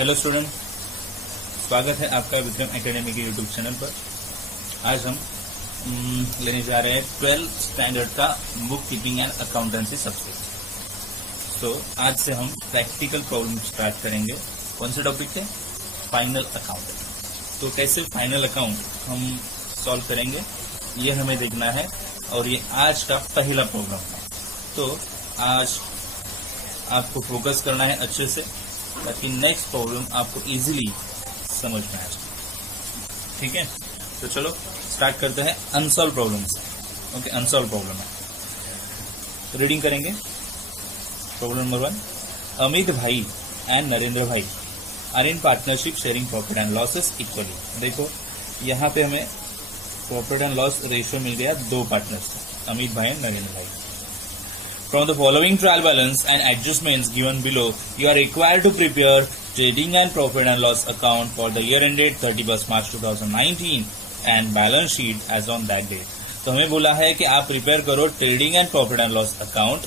Hello student, स्वागत है आपका विक्रम एकेडमी के यूट्यूब चैनल पर। आज हम लेने जा रहे हैं 12th स्टैंडर्ड का book keeping and accountancy subject. तो आज से हम प्रैक्टिकल प्रॉब्लम स्टार्ट करेंगे। कौन से टॉपिक थे? Final account. तो कैसे फाइनल अकाउंट हम सॉल्व करेंगे ये हमें देखना है, और ये आज का पहला प्रॉब्लम है। तो आज आपको फोकस करना है अच्छे से, ताकि नेक्स्ट प्रॉब्लम आपको इजीली समझ में आ जाए। ठीक है, तो चलो स्टार्ट करते हैं अनसॉल्व प्रॉब्लम से। ओके, अनसॉल्व प्रॉब्लम है तो रीडिंग करेंगे। प्रॉब्लम नंबर 1, अमित भाई एंड नरेंद्र भाई are in partnership sharing profit and losses equally. देखो यहाँ पे हमें प्रॉफिट एंड लॉस रेशियो मिल गया, दो पार्टनर्स अमित भाई एंड नरेंद्र भाई। From the following trial balance and adjustments given below, you are required to prepare trading and profit and loss account for the year ended 31st March 2019 and balance sheet as on that date. तो हमें बोला है कि आप prepare करो trading and profit and loss account,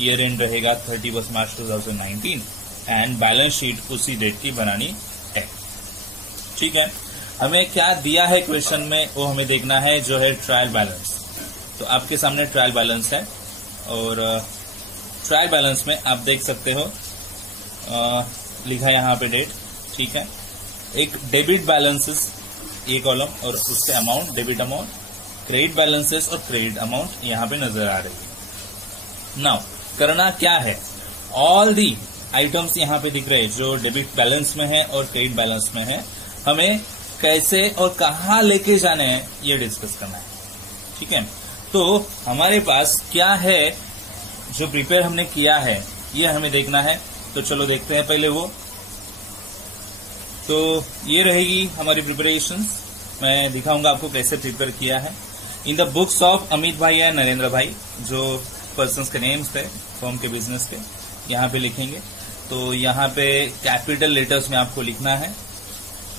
year and रहेगा 31st March 2019 and balance sheet उसी date की बनानी है। ठीक है, हमें क्या दिया है क्वेश्चन में वो हमें देखना है, जो है ट्रायल बैलेंस। तो आपके सामने ट्रायल बैलेंस है, और ट्रायल बैलेंस में आप देख सकते हो लिखा यहाँ पे डेट। ठीक है, एक डेबिट बैलेंसेस ये कॉलम और उसके amount, debit amount, credit balances और क्रेडिट अमाउंट यहाँ पे नजर आ रही है। नाउ करना क्या है, ऑल दी आइटम्स यहाँ पे दिख रहे हैं जो डेबिट बैलेंस में है और क्रेडिट बैलेंस में है। हमें कैसे और कहाँ लेके जाने हैं ये डिस्कस करना है। ठीक है, तो हमारे पास क्या है जो प्रिपेयर हमने किया है ये हमें देखना है। तो चलो देखते हैं पहले वो। तो ये रहेगी हमारी प्रिपरेशंस। मैं दिखाऊंगा आपको कैसे प्रिपेयर किया है। In the books of Amit भाई या नरेंद्र भाई, जो पर्सन्स के नेम्स थे फर्म के बिजनेस के, यहाँ पे लिखेंगे। तो यहाँ पे कैपिटल लेटर्स में आपको लिखना है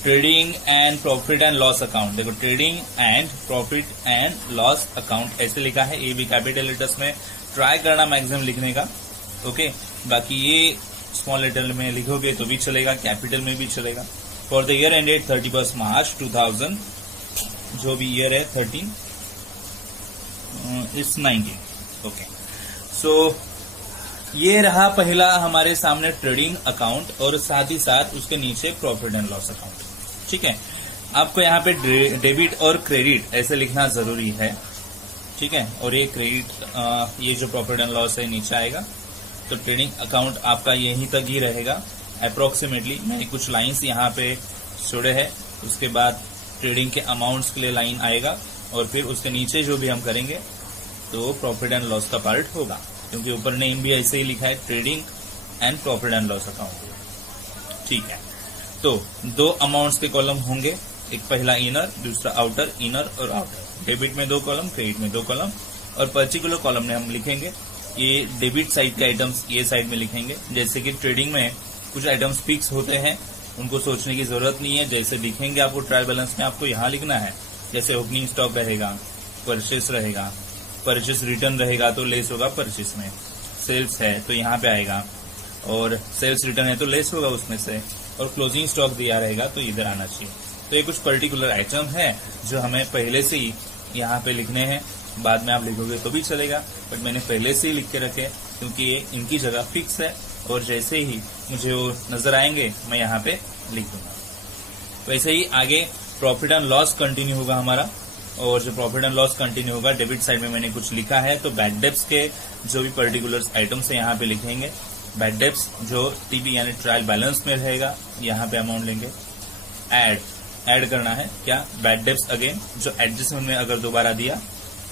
trading and profit and loss account. देखो trading and profit and loss account ऐसे लिखा है, ये भी कैपिटल लेटर्स में ट्राई करना मैक्सिमम लिखने का। ओके, बाकी ये स्मॉल लेटर में लिखोगे तो भी चलेगा, कैपिटल में भी चलेगा। For the year ended 31st मार्च 2000, जो भी ईयर है 13 इट्स 19। ओके, सो ये रहा पहला हमारे सामने ट्रेडिंग अकाउंट, और साथ ही साथ उसके नीचे प्रॉफिट एंड लॉस अकाउंट। ठीक है, आपको यहाँ पे डेबिट और क्रेडिट ऐसे लिखना जरूरी है। ठीक है, और ये क्रेडिट, ये जो प्रॉफिट एंड लॉस है नीचे आएगा। तो ट्रेडिंग अकाउंट आपका यहीं तक ही रहेगा अप्रोक्सीमेटली। मैंने कुछ लाइंस यहाँ पे छोड़े हैं, उसके बाद ट्रेडिंग के अमाउंट्स के लिए लाइन आएगा, और फिर उसके नीचे जो भी हम करेंगे तो प्रॉफिट एंड लॉस का पार्ट होगा, क्योंकि ऊपर नेम भी ऐसे ही लिखा है trading and profit and loss account. ठीक है, तो दो अमाउंट्स के कॉलम होंगे, एक पहला इनर, दूसरा आउटर। इनर और आउटर, डेबिट में 2 कॉलम, क्रेडिट में 2 कॉलम, और पर्टिकुलर कॉलम में हम लिखेंगे ये डेबिट साइड के आइटम्स ये साइड में लिखेंगे। जैसे कि ट्रेडिंग में कुछ आइटम्स फिक्स होते हैं, उनको सोचने की जरूरत नहीं है। जैसे दिखेंगे आपको ट्रायल बैलेंस में, आपको यहाँ लिखना है। जैसे ओपनिंग स्टॉक रहेगा, परचेस रहेगा, परचेस रिटर्न रहेगा तो लेस होगा परचेस में, सेल्स है तो यहाँ पे आएगा, और सेल्स रिटर्न है तो लेस होगा उसमें से, और क्लोजिंग स्टॉक दिया रहेगा तो इधर आना चाहिए। तो ये कुछ पर्टिकुलर आइटम है जो हमें पहले से ही यहाँ पे लिखने हैं। बाद में आप लिखोगे तो भी चलेगा, बट मैंने पहले से ही लिख के रखे क्योंकि ये इनकी जगह फिक्स है, और जैसे ही मुझे वो नजर आएंगे मैं यहाँ पे लिख दूंगा। वैसे ही आगे प्रॉफिट एंड लॉस कंटिन्यू होगा हमारा, और जो प्रॉफिट एंड लॉस कंटिन्यू होगा डेबिट साइड में मैंने कुछ लिखा है। तो बैड डेब्ट्स के जो भी पर्टिकुलर आइटम्स है यहाँ पे लिखेंगे। बैड डेब्ट्स जो टीबी यानी ट्रायल बैलेंस में रहेगा, यहाँ पे अमाउंट लेंगे। ऐड करना है क्या, बैड डेब्ट्स अगेन, जो एडजस्टमेंट में अगर दोबारा दिया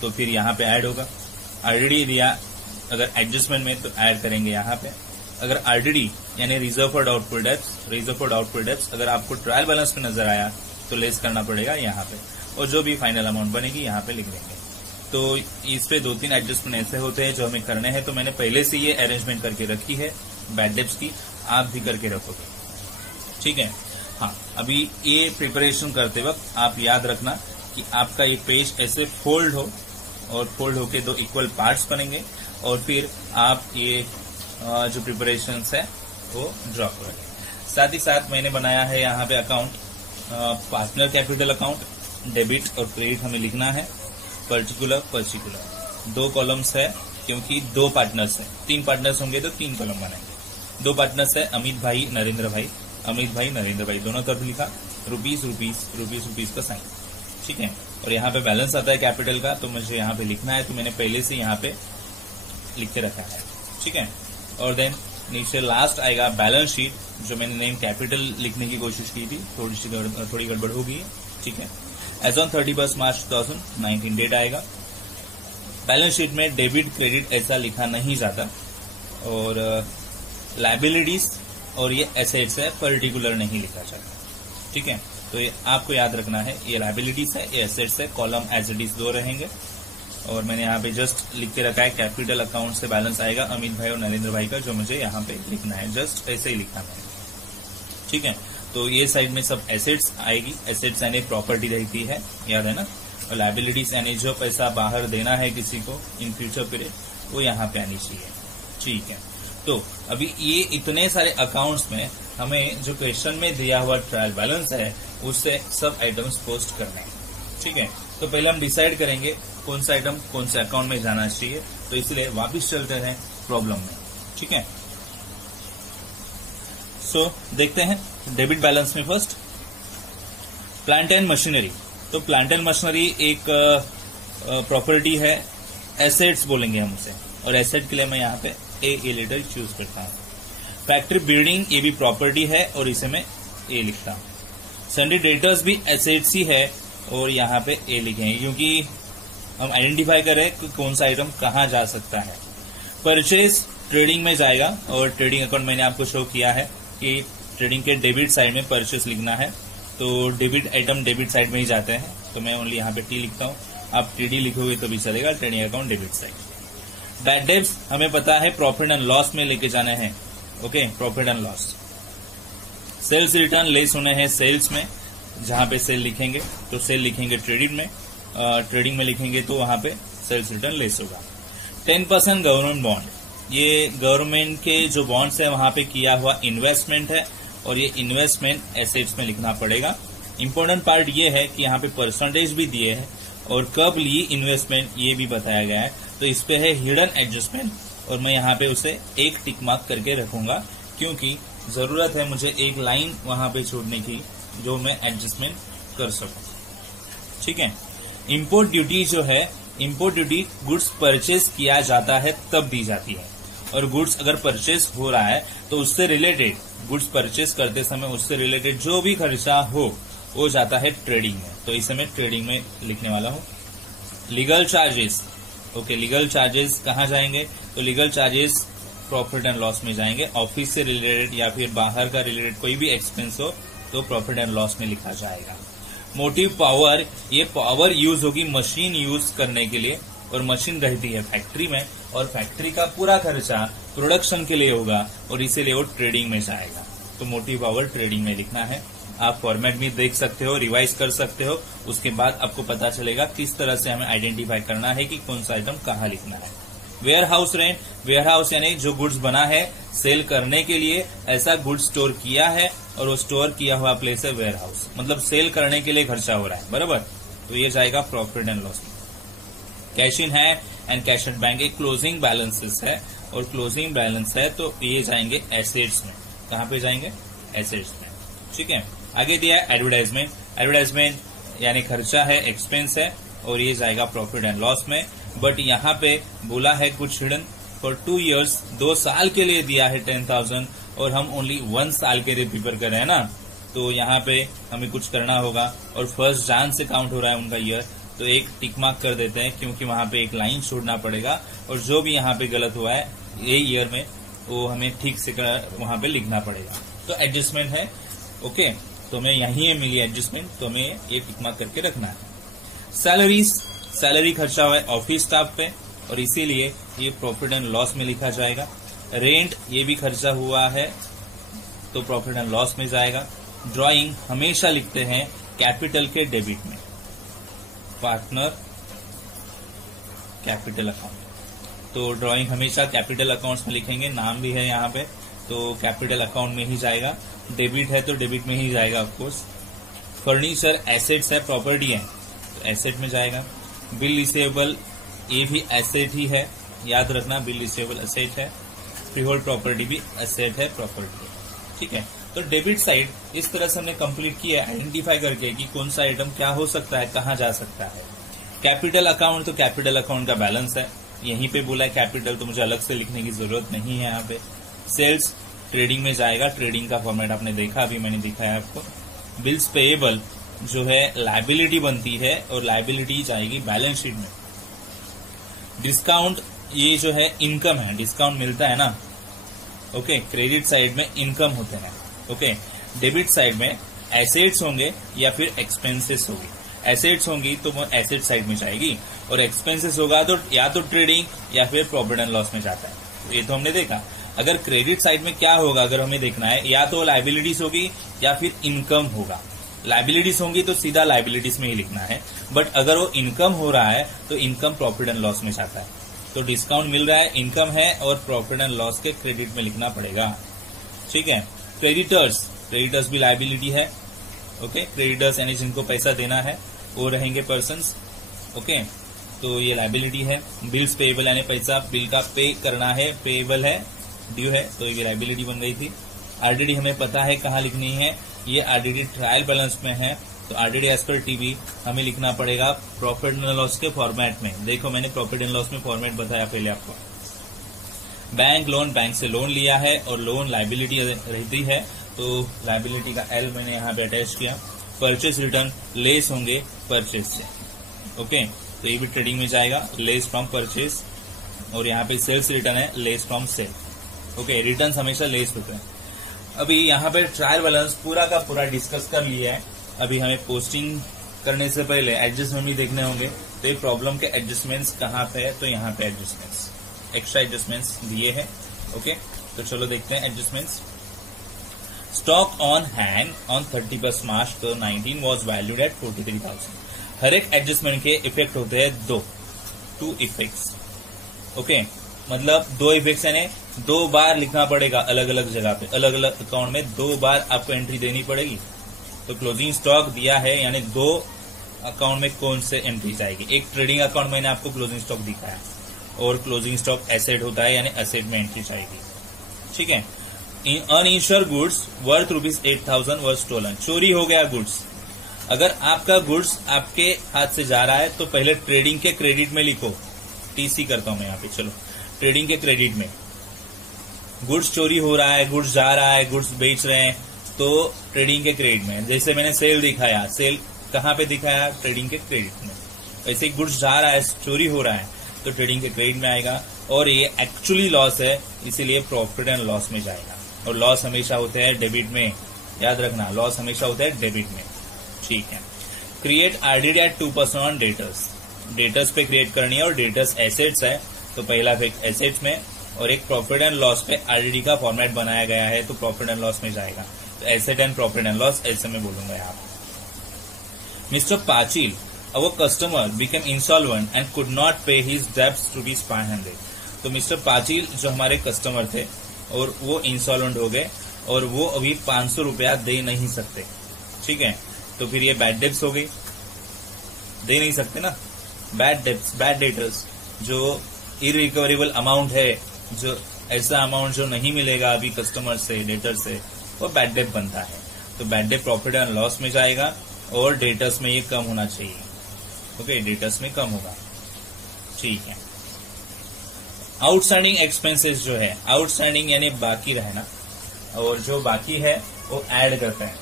तो फिर यहाँ पे ऐड होगा। आरडीडी दिया अगर एडजस्टमेंट में तो ऐड करेंगे यहाँ पे। अगर आरडीडी यानी रिजर्व फॉर डाउटफुल डेब्ट्स अगर आपको ट्रायल बैलेंस में नजर आया तो लेस करना पड़ेगा यहाँ पे, और जो भी फाइनल अमाउंट बनेगी यहाँ पे लिख देंगे। तो इस पे 2-3 एडजस्टमेंट ऐसे होते हैं जो हमें करने हैं। तो मैंने पहले से ये अरेंजमेंट करके रखी है बैड डेब्ट्स की, आप भी करके रखोगे। ठीक है, हाँ, अभी ये प्रिपरेशन करते वक्त आप याद रखना कि आपका ये पेज ऐसे फोल्ड हो, और फोल्ड होके 2 इक्वल पार्ट्स बनेंगे, और फिर आप ये जो प्रिपरेशंस है वो ड्रॉप हो रहा है। साथ ही साथ मैंने बनाया है यहाँ पे account partner capital account, debit और क्रेडिट हमें लिखना है, पर्टिकुलर 2 कॉलम्स है क्योंकि 2 पार्टनर्स हैं, 3 पार्टनर्स होंगे तो 3 कॉलम बनाएंगे। 2 पार्टनर्स है अमित भाई नरेंद्र भाई दोनों तरफ लिखा, रुपीस का साइन, ठीक है। और यहाँ पे बैलेंस आता है कैपिटल का, तो मुझे यहाँ पे लिखना है, तो मैंने पहले से यहाँ पे लिख के रखा है, ठीक है। और देन नीचे लास्ट आएगा बैलेंस शीट, जो मैंने नेम कैपिटल लिखने की कोशिश की थी, थोड़ी गड़बड़ हो गई है, ठीक है। एज ऑन 31 मार्च 2019 डेट आएगा। बैलेंस शीट में डेबिट क्रेडिट ऐसा लिखा नहीं जाता, और लायबिलिटीज और ये एसेट्स है पर्टिकुलर नहीं लिखा जाता, ठीक है। तो ये आपको याद रखना है, ये लायबिलिटीज है, ये एसेट्स है, कॉलम एज इट इज 2 रहेंगे। और मैंने यहाँ पे जस्ट लिख के रखा है कैपिटल अकाउंट से बैलेंस आएगा अमित भाई और नरेंद्र भाई का, जो मुझे यहाँ पे लिखना है, जस्ट ऐसे ही लिखा है, ठीक है। तो ये साइड में सब एसेट्स आएगी, एसेट्स यानी प्रॉपर्टी रहती है, याद है ना। और लायबिलिटीज यानी जो पैसा बाहर देना है किसी को इन फ्यूचर पीरियड, वो यहाँ पे आनी चाहिए, ठीक है। तो अभी ये इतने सारे अकाउंट्स में हमें जो क्वेश्चन में दिया हुआ ट्रायल बैलेंस है उससे सब आइटम्स पोस्ट करने हैं, ठीक है। तो पहले हम डिसाइड करेंगे कौन सा आइटम कौन से अकाउंट में जाना चाहिए, तो इसलिए वापिस चलते हैं प्रॉब्लम में, ठीक है। सो देखते हैं डेबिट बैलेंस में फर्स्ट प्लांट एंड मशीनरी। तो प्लांट एंड मशीनरी एक प्रॉपर्टी है, एसेट्स बोलेंगे हम उसे, और एसेट के लिए मैं यहाँ पे ए लेटर चूज करता हूँ। फैक्ट्री बिल्डिंग ये भी प्रॉपर्टी है और इसे मैं ए लिखता हूँ। सन्ड्री डेटर्स भी एसेट्स ही है और यहाँ पे ए लिखेंगे क्योंकि हम आइडेंटिफाई करें कि कौन सा आइटम कहाँ जा सकता है। परचेज ट्रेडिंग में जाएगा और ट्रेडिंग अकाउंट मैंने आपको शो किया है कि ट्रेडिंग के डेबिट साइड में परचेज लिखना है, तो डेबिट आइटम डेबिट साइड में ही जाते हैं, तो मैं ओनली यहाँ पे टी लिखता हूँ। आप टीडी लिखोगे तो भी चलेगा, trading account debit side. Bad debts हमें पता है प्रॉफिट एंड लॉस में लेके जाने हैं, okay, profit and loss. Sales return less होने हैं सेल्स में, जहां पे सेल लिखेंगे तो सेल लिखेंगे ट्रेडिंग में, ट्रेडिंग में लिखेंगे तो वहां पे सेल्स रिटर्न लेस होगा। 10% गवर्नमेंट बॉन्ड, ये गवर्नमेंट के जो बॉन्ड्स है वहां पे किया हुआ इन्वेस्टमेंट है और ये इन्वेस्टमेंट एसेट्स में लिखना पड़ेगा। इंपॉर्टेंट पार्ट ये है कि यहाँ पे परसेंटेज भी दिए है और कब ली इन्वेस्टमेंट ये भी बताया गया है, तो इस पे है हिडन एडजस्टमेंट और मैं यहाँ पे उसे एक टिक मार्क करके रखूंगा क्योंकि जरूरत है मुझे एक लाइन वहां पे छोड़ने की जो मैं एडजस्टमेंट कर सकूं, ठीक है। इंपोर्ट ड्यूटी जो है, इंपोर्ट ड्यूटी गुड्स परचेज किया जाता है तब दी जाती है, और गुड्स अगर परचेज हो रहा है तो उससे रिलेटेड, गुड्स परचेज करते समय उससे रिलेटेड जो भी खर्चा हो वो जाता है ट्रेडिंग में, तो इसे मैं ट्रेडिंग में लिखने वाला हूँ। Legal charges, okay, legal charges कहाँ जाएंगे, तो legal charges profit and loss में जाएंगे। ऑफिस से रिलेटेड या फिर बाहर का रिलेटेड कोई भी एक्सपेंस हो तो प्रॉफिट एंड लॉस में लिखा जाएगा। मोटिव पावर, ये पावर यूज होगी मशीन यूज करने के लिए, और मशीन रहती है फैक्ट्री में और फैक्ट्री का पूरा खर्चा प्रोडक्शन के लिए होगा और इसीलिए वो ट्रेडिंग में जाएगा, तो मोटिव पावर ट्रेडिंग में लिखना है। आप फॉर्मेट में देख सकते हो, रिवाइज कर सकते हो, उसके बाद आपको पता चलेगा किस तरह से हमें आइडेंटिफाई करना है कि कौन सा आइटम कहाँ लिखना है। Warehouse rent, warehouse यानी जो गुड्स बना है सेल करने के लिए, ऐसा गुड्स स्टोर किया है और वो स्टोर किया हुआ प्लेस है वेयर हाउस, मतलब सेल करने के लिए खर्चा हो रहा है, बराबर, तो ये जाएगा प्रॉफिट एंड लॉस में। कैश इन है एंड कैश एट बैंक, एक क्लोजिंग बैलेंसेस है और क्लोजिंग बैलेंस है तो ये जाएंगे एसेट्स में। कहाँ पे जाएंगे, एसेट्स में, ठीक है। आगे दिया है एडवर्टाइजमेंट, एडवर्टाइजमेंट यानी खर्चा है, एक्सपेंस है और ये जाएगा प्रॉफिट एंड लॉस में। बट यहाँ पे बोला है कुछ हिडन, फॉर 2 years, 2 साल के लिए दिया है 10,000 और हम ओनली 1 साल के लिए प्रिपेयर कर रहे हैं ना, तो यहाँ पे हमें कुछ करना होगा और 1 Jan से काउंट हो रहा है उनका ईयर, तो एक टिक मार्क कर देते हैं क्योंकि वहां पे एक लाइन छोड़ना पड़ेगा और जो भी यहाँ पे गलत हुआ है ये ईयर में वो हमें ठीक से वहां पे लिखना पड़ेगा। तो एडजस्टमेंट है, ओके, तो मैं यहीं मिली एडजस्टमेंट, तो हमें ये टिक मार्क करके रखना है। सैलरीज, सैलरी खर्चा हुआ है ऑफिस स्टाफ पे और इसीलिए ये प्रॉफिट एंड लॉस में लिखा जाएगा। रेंट ये भी खर्चा हुआ है तो प्रॉफिट एंड लॉस में जाएगा। ड्राइंग हमेशा लिखते हैं कैपिटल के डेबिट में, पार्टनर कैपिटल अकाउंट, तो ड्राइंग हमेशा कैपिटल अकाउंट्स में लिखेंगे, नाम भी है यहाँ पे तो कैपिटल अकाउंट में ही जाएगा। डेबिट है तो डेबिट में ही जाएगा ऑफकोर्स। फर्नीचर एसेट्स है, प्रॉपर्टी है, तो एसेट में जाएगा। बिल रिसीवेबल ये भी एसेट ही है, याद रखना, बिल रिसीवेबल एसेट है। फ्रीहोल्ड प्रॉपर्टी भी एसेट है, प्रॉपर्टी है, ठीक है। तो डेबिट साइड इस तरह से हमने कंप्लीट किया, आइडेंटिफाई करके कि कौन सा आइटम क्या हो सकता है, कहाँ जा सकता है। कैपिटल अकाउंट, तो कैपिटल अकाउंट का बैलेंस है, यहीं पे बोला है कैपिटल, तो मुझे अलग से लिखने की जरूरत नहीं है यहाँ पे। सेल्स ट्रेडिंग में जाएगा, ट्रेडिंग का फॉर्मेट आपने देखा, अभी मैंने दिखाया आपको। बिल्स पेएबल जो है लायबिलिटी बनती है और लायबिलिटी जाएगी बैलेंस शीट में। डिस्काउंट ये जो है इनकम है, डिस्काउंट मिलता है ना, ओके। क्रेडिट साइड में इनकम होते हैं, ओके। डेबिट साइड में एसेट्स होंगे या फिर एक्सपेंसेस होगी। एसेट्स होंगी तो वो एसेट साइड में जाएगी, और एक्सपेंसेस होगा तो या तो ट्रेडिंग या फिर प्रॉफिट एंड लॉस में जाता है। तो ये तो हमने देखा। अगर क्रेडिट साइड में क्या होगा, अगर हमें देखना है, या तो लायबिलिटीज होगी या फिर इनकम होगा। लायबिलिटीज होंगी तो सीधा लायबिलिटीज में ही लिखना है, बट अगर वो इनकम हो रहा है तो इनकम प्रॉफिट एंड लॉस में जाता है। तो डिस्काउंट मिल रहा है, इनकम है, और प्रॉफिट एंड लॉस के क्रेडिट में लिखना पड़ेगा, ठीक है। क्रेडिटर्स, क्रेडिटर्स भी लायबिलिटी है, ओके। क्रेडिटर्स यानी जिनको पैसा देना है वो रहेंगे पर्सन्स, ओके। तो ये लायबिलिटी है। बिल्स पेएबल यानी पैसा बिल का पे करना है, पेएबल है, ड्यू है, तो ये लायबिलिटी बन गई थी। आरडीडी हमें पता है कहाँ लिखनी है, ये आरडीडी ट्रायल बैलेंस में है, तो आरडीडी एज पर टीवी हमें लिखना पड़ेगा प्रॉफिट एंड लॉस के फॉर्मेट में। देखो मैंने प्रॉफिट एंड लॉस में फॉर्मेट बताया पहले आपको। बैंक लोन, बैंक से लोन लिया है और लोन लायबिलिटी रहती है, तो लायबिलिटी का एल मैंने यहाँ पे अटैच किया। परचेस रिटर्न लेस होंगे परचेस से, ओके। तो ये भी ट्रेडिंग में जाएगा, लेस फ्रॉम परचेस। और यहाँ पे सेल्स रिटर्न है, less from sale, okay. Return हमेशा लेस होते हैं। अभी यहाँ पे ट्रायल बैलेंस पूरा का पूरा डिस्कस कर लिया है। अभी हमें पोस्टिंग करने से पहले एडजस्टमेंट भी देखने होंगे। तो ये प्रॉब्लम के एडजस्टमेंट्स कहाँ पे है, तो यहाँ पे एडजस्टमेंट्स, एक्स्ट्रा एडजस्टमेंट्स दिए हैं, ओके। तो चलो देखते हैं adjustments. Stock on hand on 31 March 2019 was valued at 43,000। हर एक एडजस्टमेंट के इफेक्ट होते हैं टू इफेक्ट्स, ओके। मतलब 2 इफेक्ट्स यानी 2 बार लिखना पड़ेगा अलग अलग जगह पे, अलग अलग अकाउंट में 2 बार आपको एंट्री देनी पड़ेगी। तो क्लोजिंग स्टॉक दिया है यानी 2 अकाउंट में कौन से एंट्री जाएगी। एक ट्रेडिंग अकाउंट मैंने आपको क्लोजिंग स्टॉक दिखाया, और क्लोजिंग स्टॉक एसेट होता है यानी एसेट में एंट्री जाएगी, ठीक है। अनइंश्योर्ड गुड्स वर्थ ₹8,000 वर स्टोलन, चोरी हो गया गुड्स। अगर आपका गुड्स आपके हाथ से जा रहा है तो पहले ट्रेडिंग के क्रेडिट में लिखो, टीसी करता हूं मैं यहाँ पे, चलो ट्रेडिंग के क्रेडिट में। गुड्स चोरी हो रहा है, गुड्स जा रहा है, गुड्स बेच रहे हैं, तो ट्रेडिंग के क्रेडिट में। जैसे मैंने सेल दिखाया, सेल कहाँ पे दिखाया, ट्रेडिंग के क्रेडिट में। वैसे गुड्स जा रहा है, चोरी हो रहा है, तो ट्रेडिंग के क्रेडिट में आएगा। और ये एक्चुअली लॉस है, इसीलिए प्रॉफिट एंड लॉस में जाएगा। और लॉस हमेशा होते हैं डेबिट में, याद रखना, लॉस हमेशा होता है डेबिट में, ठीक है। Create RDD at 2% on debtors, debtors पे क्रिएट करनी है, और डेटर्स एसेट्स है, तो पहला इफेक्ट एसेट्स में, और एक प्रॉफिट एंड लॉस पे आरडीडी का फॉर्मेट बनाया गया है, तो प्रॉफिट एंड लॉस में जाएगा। तो asset and profit and loss ऐसे में बोलूंगा यहाँ। Mister Patil, our customer became insolvent and could not pay his debts ₹500। तो मिस्टर पाचिल जो हमारे कस्टमर थे और वो इंसॉल्वेंट हो गए, और वो अभी ₹500 दे नहीं सकते, ठीक है। तो फिर ये बैड डेब्ट्स हो गई, दे नहीं सकते ना, बैड डेब्ट्स, बैड डेटर्स, जो इरिकवरेबल अमाउंट है, जो ऐसा अमाउंट जो नहीं मिलेगा अभी कस्टमर से, डेटर से, वो बैड डेट बनता है। तो bad debt profit and loss में जाएगा, और डेटर्स में ये कम होना चाहिए, ओके, डेटर्स में कम होगा, ठीक है। आउटस्टैंडिंग एक्सपेंसेस जो है, आउटस्टैंडिंग यानी बाकी रहना, और जो बाकी है वो ऐड करते हैं,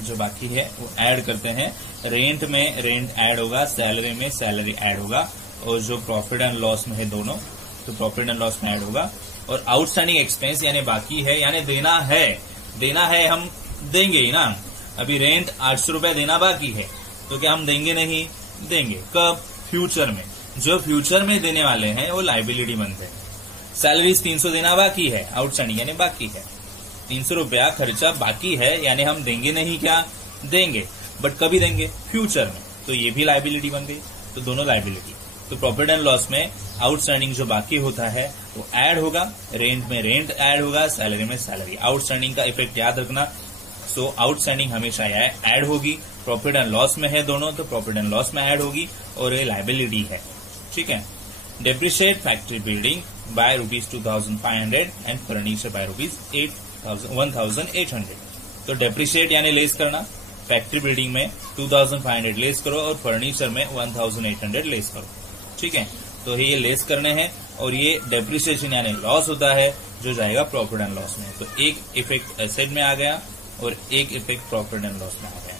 जो बाकी है वो ऐड करते हैं। रेंट में रेंट ऐड होगा, सैलरी में सैलरी ऐड होगा, और जो प्रॉफिट एंड लॉस में है दोनों, तो प्रॉफिट एंड लॉस में ऐड होगा। और आउटस्टैंडिंग एक्सपेंस यानी बाकी है, यानी देना है, हम देंगे ही ना। अभी रेंट ₹800 देना बाकी है, तो क्या हम देंगे? नहीं देंगे। कब? फ्यूचर में। जो फ्यूचर में देने वाले हैं वो लायबिलिटी बनते हैं। सैलरीज 300 देना बाकी है, आउटस्टैंडिंग यानी बाकी है। ₹300 खर्चा बाकी है, यानी हम देंगे नहीं, क्या देंगे, बट कभी देंगे? फ्यूचर में। तो ये भी लायबिलिटी बन गई, तो दोनों लायबिलिटी। तो प्रॉफिट एंड लॉस में आउटस्टैंडिंग जो बाकी होता है वो ऐड होगा, रेंट में रेंट ऐड होगा, सैलरी में सैलरी। आउटस्टैंडिंग का इफेक्ट याद रखना। सो आउटस्टैंडिंग हमेशा ऐड होगी। प्रॉफिट एंड लॉस में है दोनों, तो प्रॉफिट एंड लॉस में ऐड होगी और ये लायबिलिटी है। ठीक है। Depreciate factory building by ₹2,500 and furniture by ₹1,800। तो डेप्रिशिएट यानी लेस करना, फैक्ट्री बिल्डिंग में 2,500 लेस करो और फर्नीचर में 1,800 लेस करो। ठीक है। तो ये लेस करने हैं और ये डेप्रिसिएशन यानी लॉस होता है जो जाएगा प्रॉफिट एंड लॉस में। तो एक इफेक्ट एसेट में आ गया और एक इफेक्ट प्रॉफिट एंड लॉस में आ गया।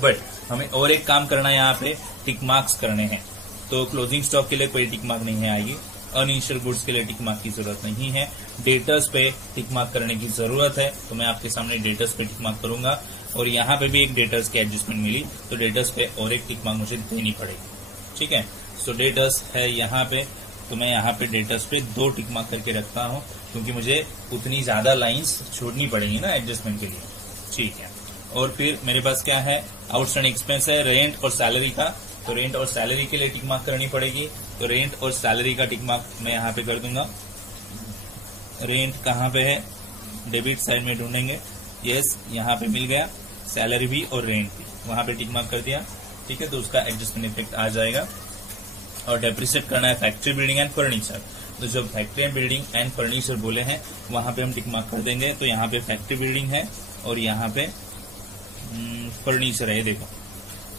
बट हमें और एक काम करना है, यहाँ पे टिक मार्क्स करने हैं। तो क्लोजिंग स्टॉक के लिए कोई टिक मार्क नहीं आएगी, अनइनिशियल गुड्स के लिए टिक मार्क की जरूरत नहीं है, डेटर्स पे टिक मार्क करने की जरूरत है। तो मैं आपके सामने डेटर्स पे टिक मार्क करूंगा और यहाँ पे भी एक डेटर्स की एडजस्टमेंट मिली, तो डेटर्स पे और एक टिक मार्क मुझे देनी पड़ेगी। ठीक है। सो डेटर्स है यहाँ पे, तो मैं यहाँ पे डेटर्स पे 2 टिक मार्क करके रखता हूँ, क्योंकि मुझे उतनी ज्यादा लाइंस छोड़नी पड़ेगी ना एडजस्टमेंट के लिए। ठीक है। और फिर मेरे पास क्या है, आउटस्टैंडिंग एक्सपेंस है रेंट और सैलरी का। तो रेंट और सैलरी के लिए टिक मार्क करनी पड़ेगी। तो रेंट और सैलरी का टिक मार्क मैं यहाँ पे कर दूंगा। रेंट कहाँ पे है, डेबिट साइड में ढूंढेंगे। यस, यहाँ पे मिल गया, सैलरी भी और रेंट भी, वहां पे टिक मार्क कर दिया। ठीक है। तो उसका एडजस्टमेंट इफेक्ट आ जाएगा। और डेप्रिसिएट करना है फैक्ट्री बिल्डिंग एंड फर्नीचर। तो जो factory and building and furniture बोले हैं वहां पे हम टिक मार्क कर देंगे। तो यहाँ पे फैक्ट्री बिल्डिंग है और यहाँ पे फर्नीचर है। देखो,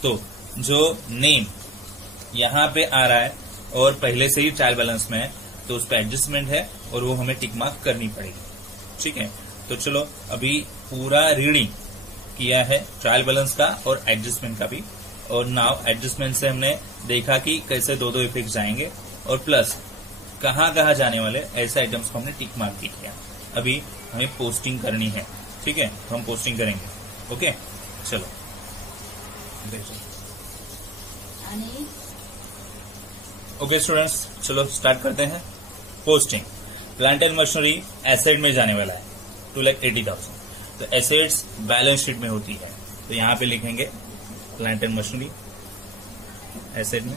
तो जो नेम यहाँ पे आ रहा है और पहले से ही ट्रायल बैलेंस में है, तो उस पर एडजस्टमेंट है और वो हमें टिक मार्क करनी पड़ेगी। ठीक है। तो चलो अभी पूरा रीडिंग किया है ट्रायल बैलेंस का और एडजस्टमेंट का भी। और नाउ एडजस्टमेंट से हमने देखा कि कैसे 2 इफेक्ट जाएंगे और प्लस कहाँ जाने वाले ऐसे आइटम्स को हमने टिक मार्क भी किया। अभी हमें पोस्टिंग करनी है। ठीक है। तो हम पोस्टिंग करेंगे। ओके, चलो ओके स्टूडेंट्स, चलो स्टार्ट करते हैं। Posting plant and machinery asset में जाने वाला है 2,80,000। तो एसेट्स बैलेंस शीट में होती है, तो यहाँ पे लिखेंगे प्लांट एंड मशीनरी एसेट में।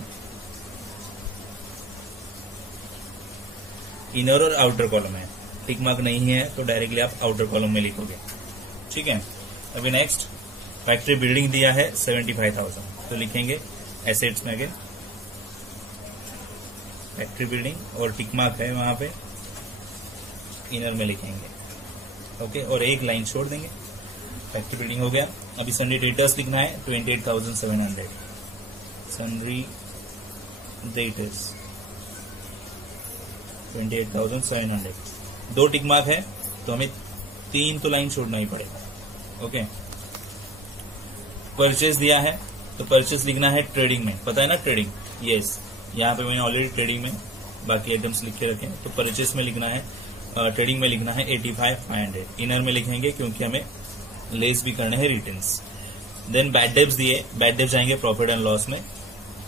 इनर और आउटर कॉलम है, टिक मार्क नहीं है तो डायरेक्टली आप आउटर कॉलम में लिखोगे। ठीक है। अभी नेक्स्ट फैक्ट्री बिल्डिंग दिया है 75,000, तो लिखेंगे एसेट्स में आगे फैक्ट्री बिल्डिंग और टिक मार्क है वहां पे, इनर में लिखेंगे। ओके, और एक लाइन छोड़ देंगे। फैक्ट्री बिल्डिंग हो गया। अभी सन्ड्री डेटर्स लिखना है 28,700। सन्ड्री डेटर्स 28,700, 2 टिक मार्क है तो हमें 3 तो लाइन छोड़ना ही पड़ेगा। ओके। परचेज दिया है तो परचेज लिखना है ट्रेडिंग में, पता है ना ट्रेडिंग। यस, यहाँ पे मैंने ऑलरेडी ट्रेडिंग में बाकी आइटम्स लिख के रखे हैं। तो परचेज में लिखना है, ट्रेडिंग में लिखना है 85,500। इनर में लिखेंगे क्योंकि हमें लेस भी करने हैं रिटर्न्स। देन बैड डेब्ट्स दिए, बैड डेब्ट्स जाएंगे प्रॉफिट एंड लॉस में।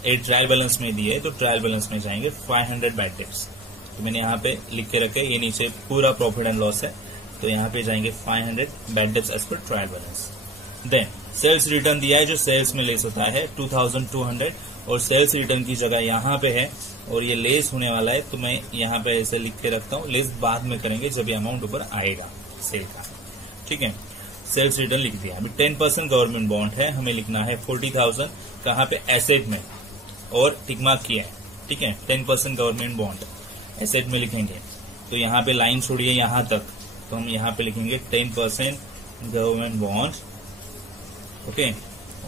एक ट्रायल बैलेंस में दिए तो ट्रायल बैलेंस में जाएंगे 500 बैड डेब्ट्स। तो मैंने यहाँ पे लिख के रखे, ये नीचे पूरा प्रॉफिट एंड लॉस है, तो यहाँ पे जाएंगे 500 bad debts as per trial balance. Then sales return दिया है जो सेल्स में लेस होता है 2,200, और सेल्स रिटर्न की जगह यहाँ पे है और ये लेस होने वाला है, तो मैं यहाँ पे ऐसे लिख के रखता हूँ। लेस बाद में करेंगे जब ये अमाउंट ऊपर आएगा सेल का। ठीक है। सेल्स रिटर्न लिख दिया। अभी 10% गवर्नमेंट बॉन्ड है, हमें लिखना है 40,000 कहाँ पे, एसेट में, और टिक मार्क किया है। ठीक है। 10% गवर्नमेंट बॉन्ड एसेट में लिखेंगे, तो यहाँ पे लाइन छोड़िए यहाँ तक, तो हम यहाँ पे लिखेंगे 10% गवर्नमेंट बॉन्ड। ओके,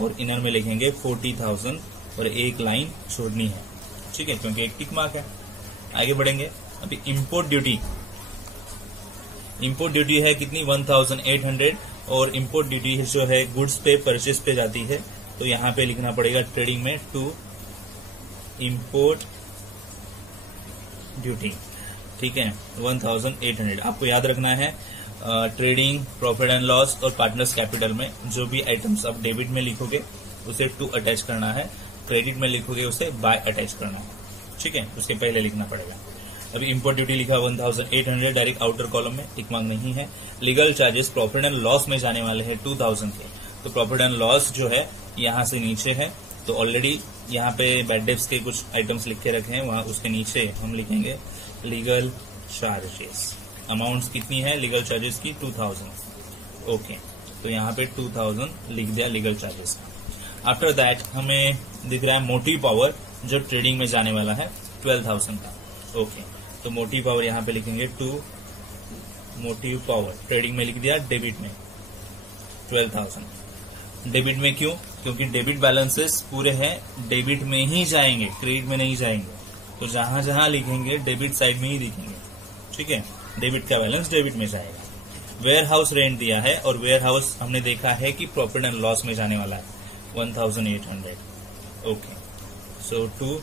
और इनर में लिखेंगे 40,000 और एक लाइन छोड़नी है। ठीक है, क्योंकि एक टिक मार्क है। आगे बढ़ेंगे। अभी इंपोर्ट ड्यूटी, इंपोर्ट ड्यूटी है कितनी, 1,800, और इंपोर्ट ड्यूटी जो है गुड्स पे परचेज पे जाती है, तो यहाँ पे लिखना पड़ेगा ट्रेडिंग में टू इंपोर्ट ड्यूटी। ठीक है, 1,800 आपको याद रखना है। ट्रेडिंग, प्रॉफिट एंड लॉस और पार्टनर्स कैपिटल में जो भी आइटम्स आप डेबिट में लिखोगे उसे टू अटैच करना है, क्रेडिट में लिखोगे उसे बाय अटैच करना है। ठीक है, उसके पहले लिखना पड़ेगा। अभी इंपोर्ट ड्यूटी लिखा 1,800 डायरेक्ट आउटर कॉलम में, टिक मार्क नहीं है। Legal charges profit and loss में जाने वाले हैं 2,000 के, तो प्रॉफिट एंड लॉस जो है यहाँ से नीचे है, तो ऑलरेडी यहाँ पे बैड डेब्ट्स के कुछ आइटम्स लिख के रखे हैं, वहां उसके नीचे हम लिखेंगे लीगल चार्जेस। अमाउंट कितनी है लीगल चार्जेस की? 2000। ओके, तो यहाँ पे 2000 लिख दिया लीगल चार्जेस का। आफ्टर दैट हमें दिख रहा है मोटिव पावर जो ट्रेडिंग में जाने वाला है 12,000 का। ओके, तो मोटिव पावर यहाँ पे लिखेंगे 2 मोटिव पावर, ट्रेडिंग में लिख दिया, डेबिट में 12,000। डेबिट में क्यों? क्योंकि डेबिट बैलेंसेस पूरे हैं डेबिट में ही जाएंगे, क्रेडिट में नहीं जाएंगे। तो जहां जहां लिखेंगे डेबिट साइड में ही दिखेंगे, ठीक है। डेबिट का बैलेंस डेबिट में जाएगा। वेयर हाउस रेंट दिया है और वेयर हाउस हमने देखा है कि प्रॉफिट एंड लॉस में जाने वाला है 1,800। Okay, so 2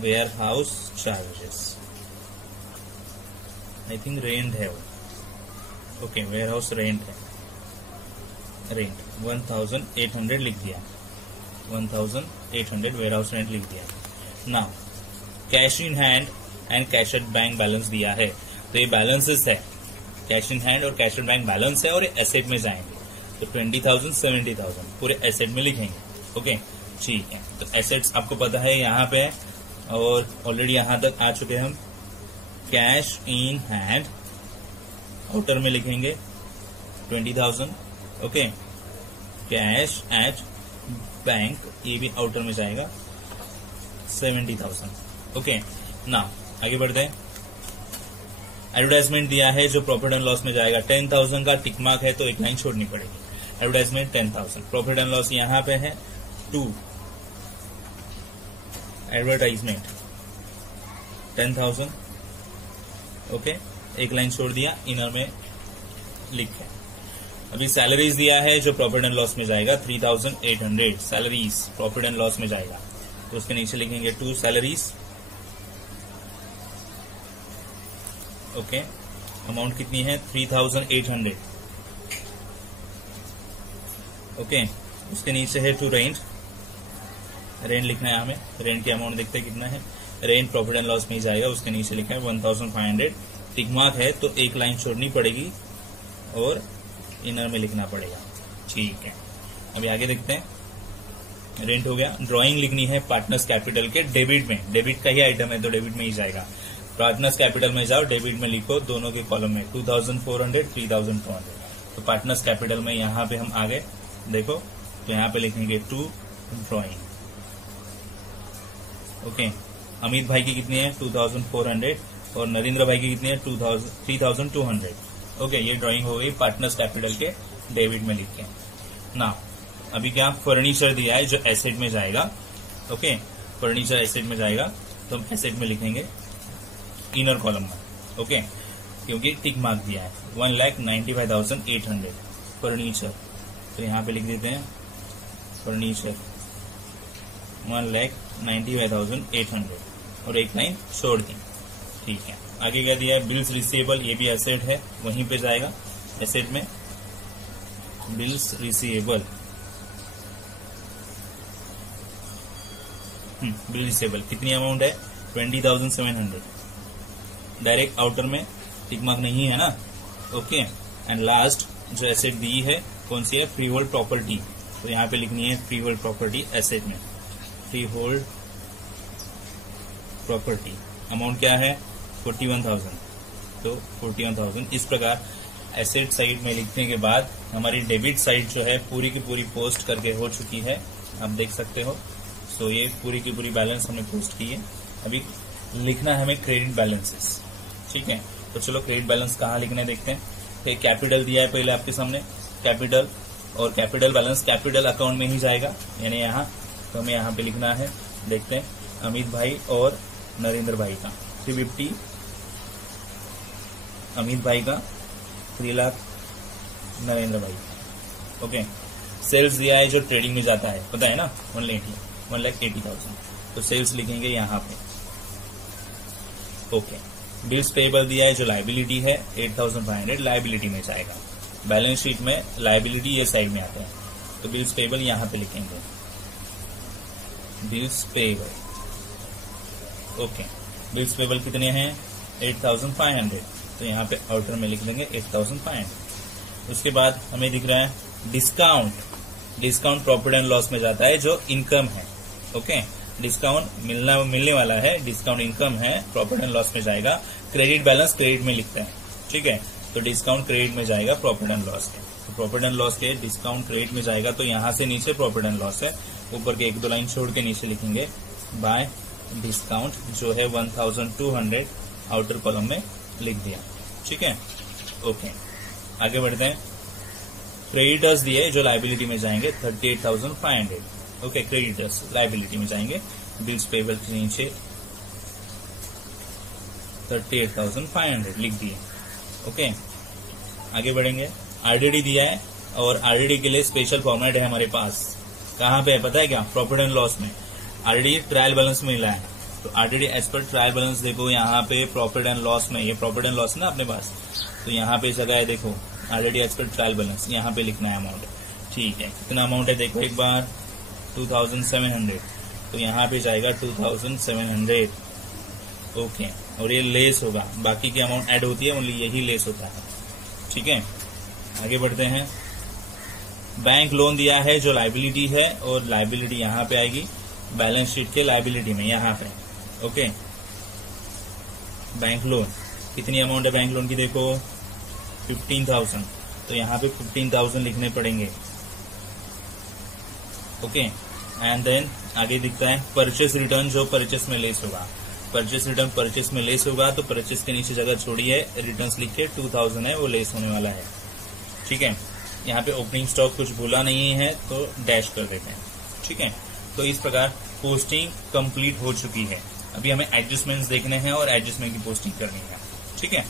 warehouse charges, I think rent है वो। ओके, वेयर हाउस रेंट है, रेंट 1,800 लिख दिया, 1,800 वेयर हाउस रेंट लिख दिया। Now cash in hand and cash at bank balance दिया है, तो ये बैलेंसेस है, कैश इन हैंड और कैश एट बैंक बैलेंस है और ये एसेट में जाएंगे। तो 20,000 70,000 पूरे एसेट में लिखेंगे। ओके, ठीक है। तो एसेट्स आपको पता है यहाँ पे है और ऑलरेडी यहां तक आ चुके हैं हम। कैश इन हैंड आउटर में लिखेंगे 20,000। ओके, कैश एट बैंक ये भी आउटर में जाएगा 70,000। ओके, ना आगे बढ़ते हैं। एडवर्टाइजमेंट दिया है जो प्रॉफिट एंड लॉस में जाएगा 10,000 का, टिक मार्क है तो एक लाइन छोड़नी पड़ेगी। एडवर्टाइजमेंट 10,000, प्रॉफिट एंड लॉस यहां पे है 2, एडवर्टाइजमेंट 10,000। ओके, एक लाइन छोड़ दिया, इनर में लिख के। अभी सैलरीज दिया है जो प्रॉफिट एंड लॉस में जाएगा 3,800, सैलरीज प्रॉफिट एंड लॉस में जाएगा, तो उसके नीचे लिखेंगे 2 सैलरीज। ओके, अमाउंट कितनी है 3,800। ओके, उसके नीचे है 2 रेंट, रेंट लिखना है हमें। रेंट की अमाउंट देखते हैं कितना है, रेंट प्रॉफिट एंड लॉस में ही जाएगा, उसके नीचे लिखा है 1,500। टिक मार्क है तो एक लाइन छोड़नी पड़ेगी और इनर में लिखना पड़ेगा, ठीक है। अभी आगे देखते हैं। रेंट हो गया। ड्राइंग लिखनी है पार्टनर्स कैपिटल के डेबिट में, डेबिट का ही आइटम है तो डेबिट में ही जाएगा। पार्टनर्स कैपिटल में जाओ, डेबिट में लिखो दोनों के कॉलम में 2,400 3,200। तो पार्टनर्स कैपिटल में यहां पे हम आगे देखो तो यहां पे लिखेंगे 2 ड्राइंग। ओके, अमित भाई की कितनी है 2,400 और नरेंद्र भाई की कितनी है 3,200। ओके, ये ड्राइंग हो गई पार्टनर्स कैपिटल के डेबिट में लिख के। ना अभी क्या फर्नीचर दिया है जो एसेट में जाएगा। ओके, फर्नीचर एसेट में जाएगा तो हम एसेट में लिखेंगे इनर कॉलम में। ओके, क्योंकि टिक मार्क दिया है 1,95,800 फर्नीचर, तो यहाँ पे लिख देते हैं फर्नीचर 1,95,800 और एक लाइन छोड़ दी, ठीक है। आगे क्या दिया है बिल्स रिसीवेबल, ये भी एसेट है, वहीं पे जाएगा एसेट में। बिल्स रिसीवेबल, बिल रिसीवेबल कितनी अमाउंट है 20,700, डायरेक्ट आउटर में, टिक मार्क नहीं है ना। ओके, एंड लास्ट जो एसेट दी है कौन सी है फ्री होल्ड प्रॉपर्टी, तो यहाँ पे लिखनी है फ्री होल्ड प्रॉपर्टी एसेट में। फ्री होल्ड प्रॉपर्टी अमाउंट क्या है 41,000, तो 41,000। इस प्रकार एसेट साइड में लिखने के बाद हमारी डेबिट साइड जो है पूरी की पूरी पोस्ट करके हो चुकी है, आप देख सकते हो। सो ये पूरी की पूरी बैलेंस हमने पोस्ट की है। अभी लिखना है हमें क्रेडिट बैलेंसेस, ठीक है। तो चलो क्रेडिट बैलेंस कहाँ लिखना है देखते हैं। तो कैपिटल दिया है पहले आपके सामने, कैपिटल, और कैपिटल बैलेंस कैपिटल अकाउंट में ही जाएगा, यानी यहाँ। तो हमें यहाँ पे लिखना है, देखते हैं, अमित भाई और नरेंद्र भाई का 350, अमित भाई का 3 लाख, नरेंद्र भाई। ओके, सेल्स दिया है जो ट्रेडिंग में जाता है, पता है ना 1,80,000, तो सेल्स लिखेंगे यहाँ पे। ओके, बिल्स पेएबल दिया है जो लायबिलिटी है 8,500, लायबिलिटी में जाएगा। बैलेंस शीट में लायबिलिटी ये साइड में आता है, तो बिल्स पेएबल यहाँ पे लिखेंगे, bills payable. Okay, bills payable कितने हैं 8,500, तो यहाँ पे आउटर में लिख देंगे 8,500। उसके बाद हमें दिख रहा है discount, discount profit and loss में जाता है जो इनकम है। ओके, डिस्काउंट मिलने वाला है, डिस्काउंट इनकम है, प्रॉफिट एंड लॉस में जाएगा। क्रेडिट बैलेंस क्रेडिट में लिखता है, ठीक है, तो डिस्काउंट क्रेडिट में जाएगा प्रॉफिट एंड लॉस के। तो प्रॉफिट एंड लॉस के डिस्काउंट क्रेडिट में जाएगा, तो यहां से नीचे प्रॉफिट एंड लॉस है, ऊपर के 1-2 लाइन छोड़ के नीचे लिखेंगे बाय डिस्काउंट जो है 1200 आउटर कॉलम में लिख दिया, ठीक है। ओके, आगे बढ़ते हैं। क्रेडिटर्स दिए जो लाइबिलिटी में जाएंगे 38,500। ओके, क्रेडिटर्स लाइबिलिटी में जाएंगे, बिल्स पेबल के नीचे 38,500 लिख दिए। ओके, आगे बढ़ेंगे। आरडीडी दिया है और आरडीडी के लिए स्पेशल फॉर्मेट है हमारे पास। कहाँ पे है पता है क्या? प्रॉफिट एंड लॉस में। आरडीडी ट्रायल बैलेंस में मिला है, तो RDD as per trial balance देखो यहाँ पे प्रॉफिट एंड लॉस में, ये प्रॉफिट एंड लॉस है ना अपने पास, तो यहाँ पे जगह है देखो RDD as per trial balance, यहाँ पे लिखना है अमाउंट, ठीक है। कितना अमाउंट है देखो एक बार, 2700, तो यहाँ पे जाएगा 2700। ओके, और ये लेस होगा, बाकी की अमाउंट ऐड होती है, ओनली यही लेस होता है, ठीक है। आगे बढ़ते हैं। बैंक लोन दिया है जो लाइबिलिटी है, और लाइबिलिटी यहाँ पे आएगी बैलेंस शीट के लाइबिलिटी में, यहाँ पे। ओके, बैंक लोन कितनी अमाउंट है बैंक लोन की देखो 15,000, तो यहाँ पे 15,000 लिखने पड़ेंगे। ओके, एंड देन आगे दिखता है परचेस रिटर्न जो परचेस में लेस होगा। परचेस रिटर्न परचेस में लेस होगा, तो परचेस के नीचे जगह छोड़ी है, रिटर्न्स लिख के 2000 है वो लेस होने वाला है, ठीक है। यहाँ पे ओपनिंग स्टॉक कुछ भूला नहीं है तो डैश कर देते हैं, ठीक है। तो इस प्रकार पोस्टिंग कंप्लीट हो चुकी है। अभी हमें एडजस्टमेंट्स देखने हैं और एडजस्टमेंट की पोस्टिंग करनी है, ठीक है।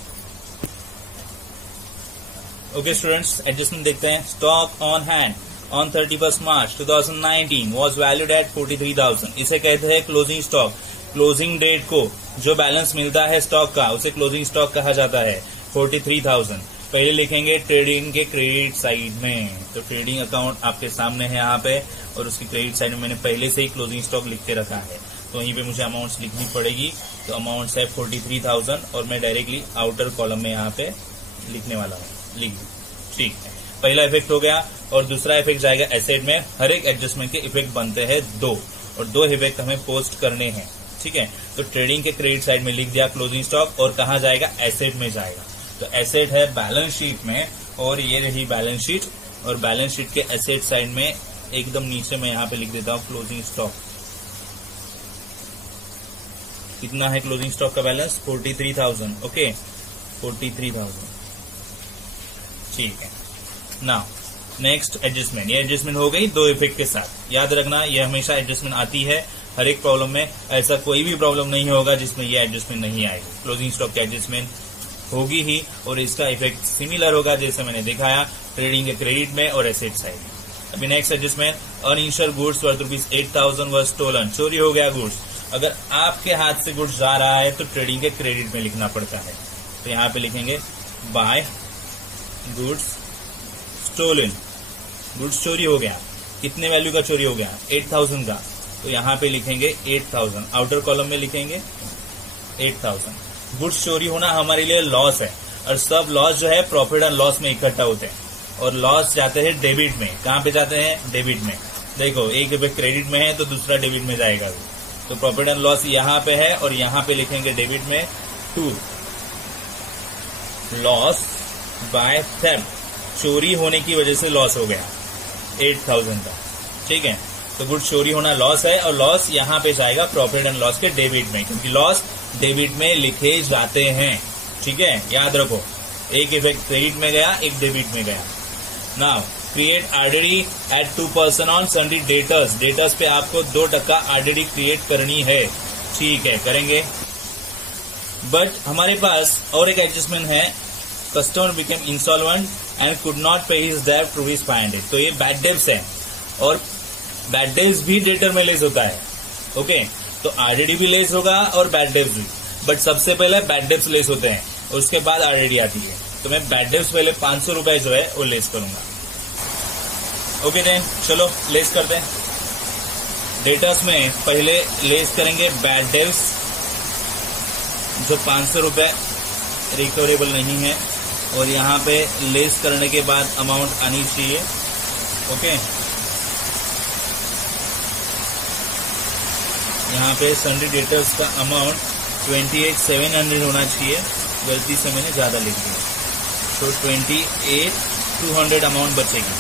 ओके स्टूडेंट्स, एडजस्टमेंट देखते हैं। Stock on hand on 31 March 2019 was valued at 43,000। इसे कहते हैं क्लोजिंग स्टॉक। क्लोजिंग डेट को जो बैलेंस मिलता है स्टॉक का, उसे क्लोजिंग स्टॉक कहा जाता है। 43,000 पहले लिखेंगे ट्रेडिंग के क्रेडिट साइड में, तो ट्रेडिंग अकाउंट आपके सामने है यहाँ पे, और उसकी क्रेडिट साइड में मैंने पहले से ही क्लोजिंग स्टॉक लिख के रखा है, तो वहीं पे मुझे अमाउंट्स लिखनी पड़ेगी। तो अमाउंट्स है 43,000 और मैं डायरेक्टली आउटर कॉलम में यहाँ पे लिखने वाला हूँ, लिख दूं, ठीक है। पहला इफेक्ट हो गया, और दूसरा इफेक्ट जाएगा एसेट में। हर एक एडजस्टमेंट के इफेक्ट बनते हैं 2, और 2 इफेक्ट हमें पोस्ट करने हैं, ठीक है। तो ट्रेडिंग के क्रेडिट साइड में लिख दिया क्लोजिंग स्टॉक, और कहाँ जाएगा? एसेट में जाएगा। तो एसेट है बैलेंस शीट में, और ये रही बैलेंस शीट, और बैलेंस शीट के एसेट साइड में एकदम नीचे मैं यहाँ पे लिख देता हूँ क्लोजिंग स्टॉक। कितना है क्लोजिंग स्टॉक का बैलेंस? 43,000। ओके, 43,000, ठीक है। Now next adjustment. ये एडजस्टमेंट हो गई 2 इफेक्ट के साथ। याद रखना ये हमेशा एडजस्टमेंट आती है हर एक प्रॉब्लम में, ऐसा कोई भी प्रॉब्लम नहीं होगा जिसमें ये एडजस्टमेंट नहीं आएगी। क्लोजिंग स्टॉक की एडजस्टमेंट होगी ही, और इसका इफेक्ट सिमिलर होगा जैसे मैंने दिखाया ट्रेडिंग के क्रेडिट में और एसेट साइड में। अभी next adjustment, uninsured goods worth ₹8,000 व स्टोलन। चोरी हो गया गुड्स। अगर आपके हाथ से गुड्स जा रहा है तो ट्रेडिंग के क्रेडिट में लिखना पड़ता है, तो यहाँ पे लिखेंगे बाय गुड्स स्टोलन। गुड्स चोरी हो गया, कितने वैल्यू का चोरी हो गया? 8,000 का, तो यहाँ पे लिखेंगे 8,000, आउटर कॉलम में लिखेंगे 8,000। गुड्स चोरी होना हमारे लिए लॉस है, और सब लॉस जो है प्रॉफिट एंड लॉस में इकट्ठा होते हैं, और लॉस जाते हैं डेबिट में। कहाँ पे जाते हैं? डेबिट में। देखो एक रुपये क्रेडिट में है तो दूसरा डेबिट में जाएगा, तो प्रॉफिट एंड लॉस यहाँ पे है, और यहाँ पे लिखेंगे डेबिट में 2 लॉस बाय थेफ्ट। चोरी होने की वजह से लॉस हो गया 8,000 का, ठीक है। तो गुड्स चोरी होना लॉस है, और लॉस यहाँ पे जाएगा प्रॉफिट एंड लॉस के डेबिट में, क्योंकि लॉस डेबिट में लिखे जाते हैं, ठीक है। याद रखो, एक इफेक्ट क्रेडिट में गया, एक डेबिट में गया। Now create RDD at 2% on sundry debtors. Debtors पे आपको 2% आरडीडी क्रिएट करनी है, ठीक है, करेंगे। बट हमारे पास और एक एडजस्टमेंट है, customer became insolvent and could not pay his डेब्ट ₹500। तो ये बैड डेब्ट्स है, और बैड डेब्ट्स भी डेटर में लेस होता है, ओके। तो आरडीडी भी लेस होगा और बैड डेब्ट्स भी, बट सबसे पहले बैड डेब्ट्स लेस होते हैं, और उसके बाद आरडीडी आती है। तो मैं बैड डेब्ट्स पहले 500 रुपए जो है वो लेस करूंगा, ओके। देन चलो लेस करते हैं। डेटर्स में पहले लेस करेंगे बैड डेब्ट्स जो 500 रुपए रिकवरेबल नहीं है, और यहाँ पे लेस करने के बाद अमाउंट आनी चाहिए, ओके। यहाँ पे सन्ड्री डेटर्स का अमाउंट 28,700 होना चाहिए, गलती से मैंने ज्यादा लिख दिया, तो 28,200 अमाउंट बचेगी।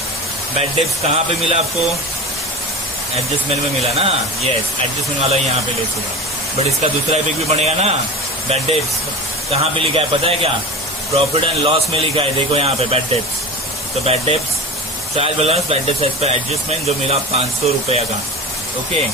बैड डेब्ट्स कहाँ पे मिला आपको? एडजस्टमेंट में मिला ना, यस, एडजस्टमेंट वाला यहाँ पे लेस होगा, बट इसका दूसरा इफेक्ट भी बनेगा ना। बैड डेब्ट्स कहाँ पे लिखा है पता है क्या? प्रॉफिट एंड लॉस में लिखा है, देखो यहाँ पे बैड डेब्ट्स। तो bad debts trial balance bad debts as per adjustment जो मिला 500 रुपया का। ओके,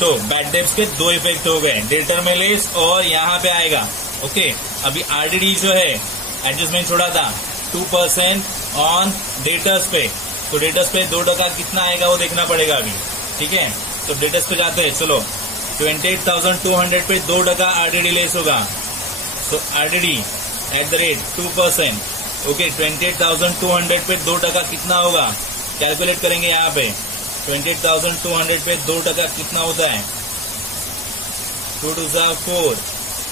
तो बैड डेब्ट्स के दो इफेक्ट हो गए, डेटर में लेस और यहाँ पे आएगा। ओके, अभी आरडीडी जो है एडजस्टमेंट छोड़ा था 2% ऑन डेटर्स पे, तो डेटर्स पे 2% कितना आएगा वो देखना पड़ेगा अभी। ठीक है, तो डेटर्स पे जाते हैं, चलो 28,200 पे 2% आरडीडी लेस होगा, so RDD at the rate 2%। Okay, 28,200 पे 2% कितना होगा, कैलकुलेट करेंगे यहाँ पे। 28,200 पे 2% कितना होता है? 2 2 4,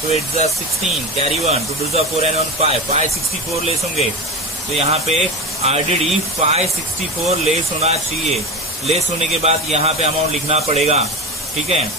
2 8 16, कैरी 1, 2 2 4 and 1 5, 564 लेस होंगे। तो यहाँ पे आरडीडी 564 लेस होना चाहिए। लेस होने के बाद यहाँ पे अमाउंट लिखना पड़ेगा। ठीक है,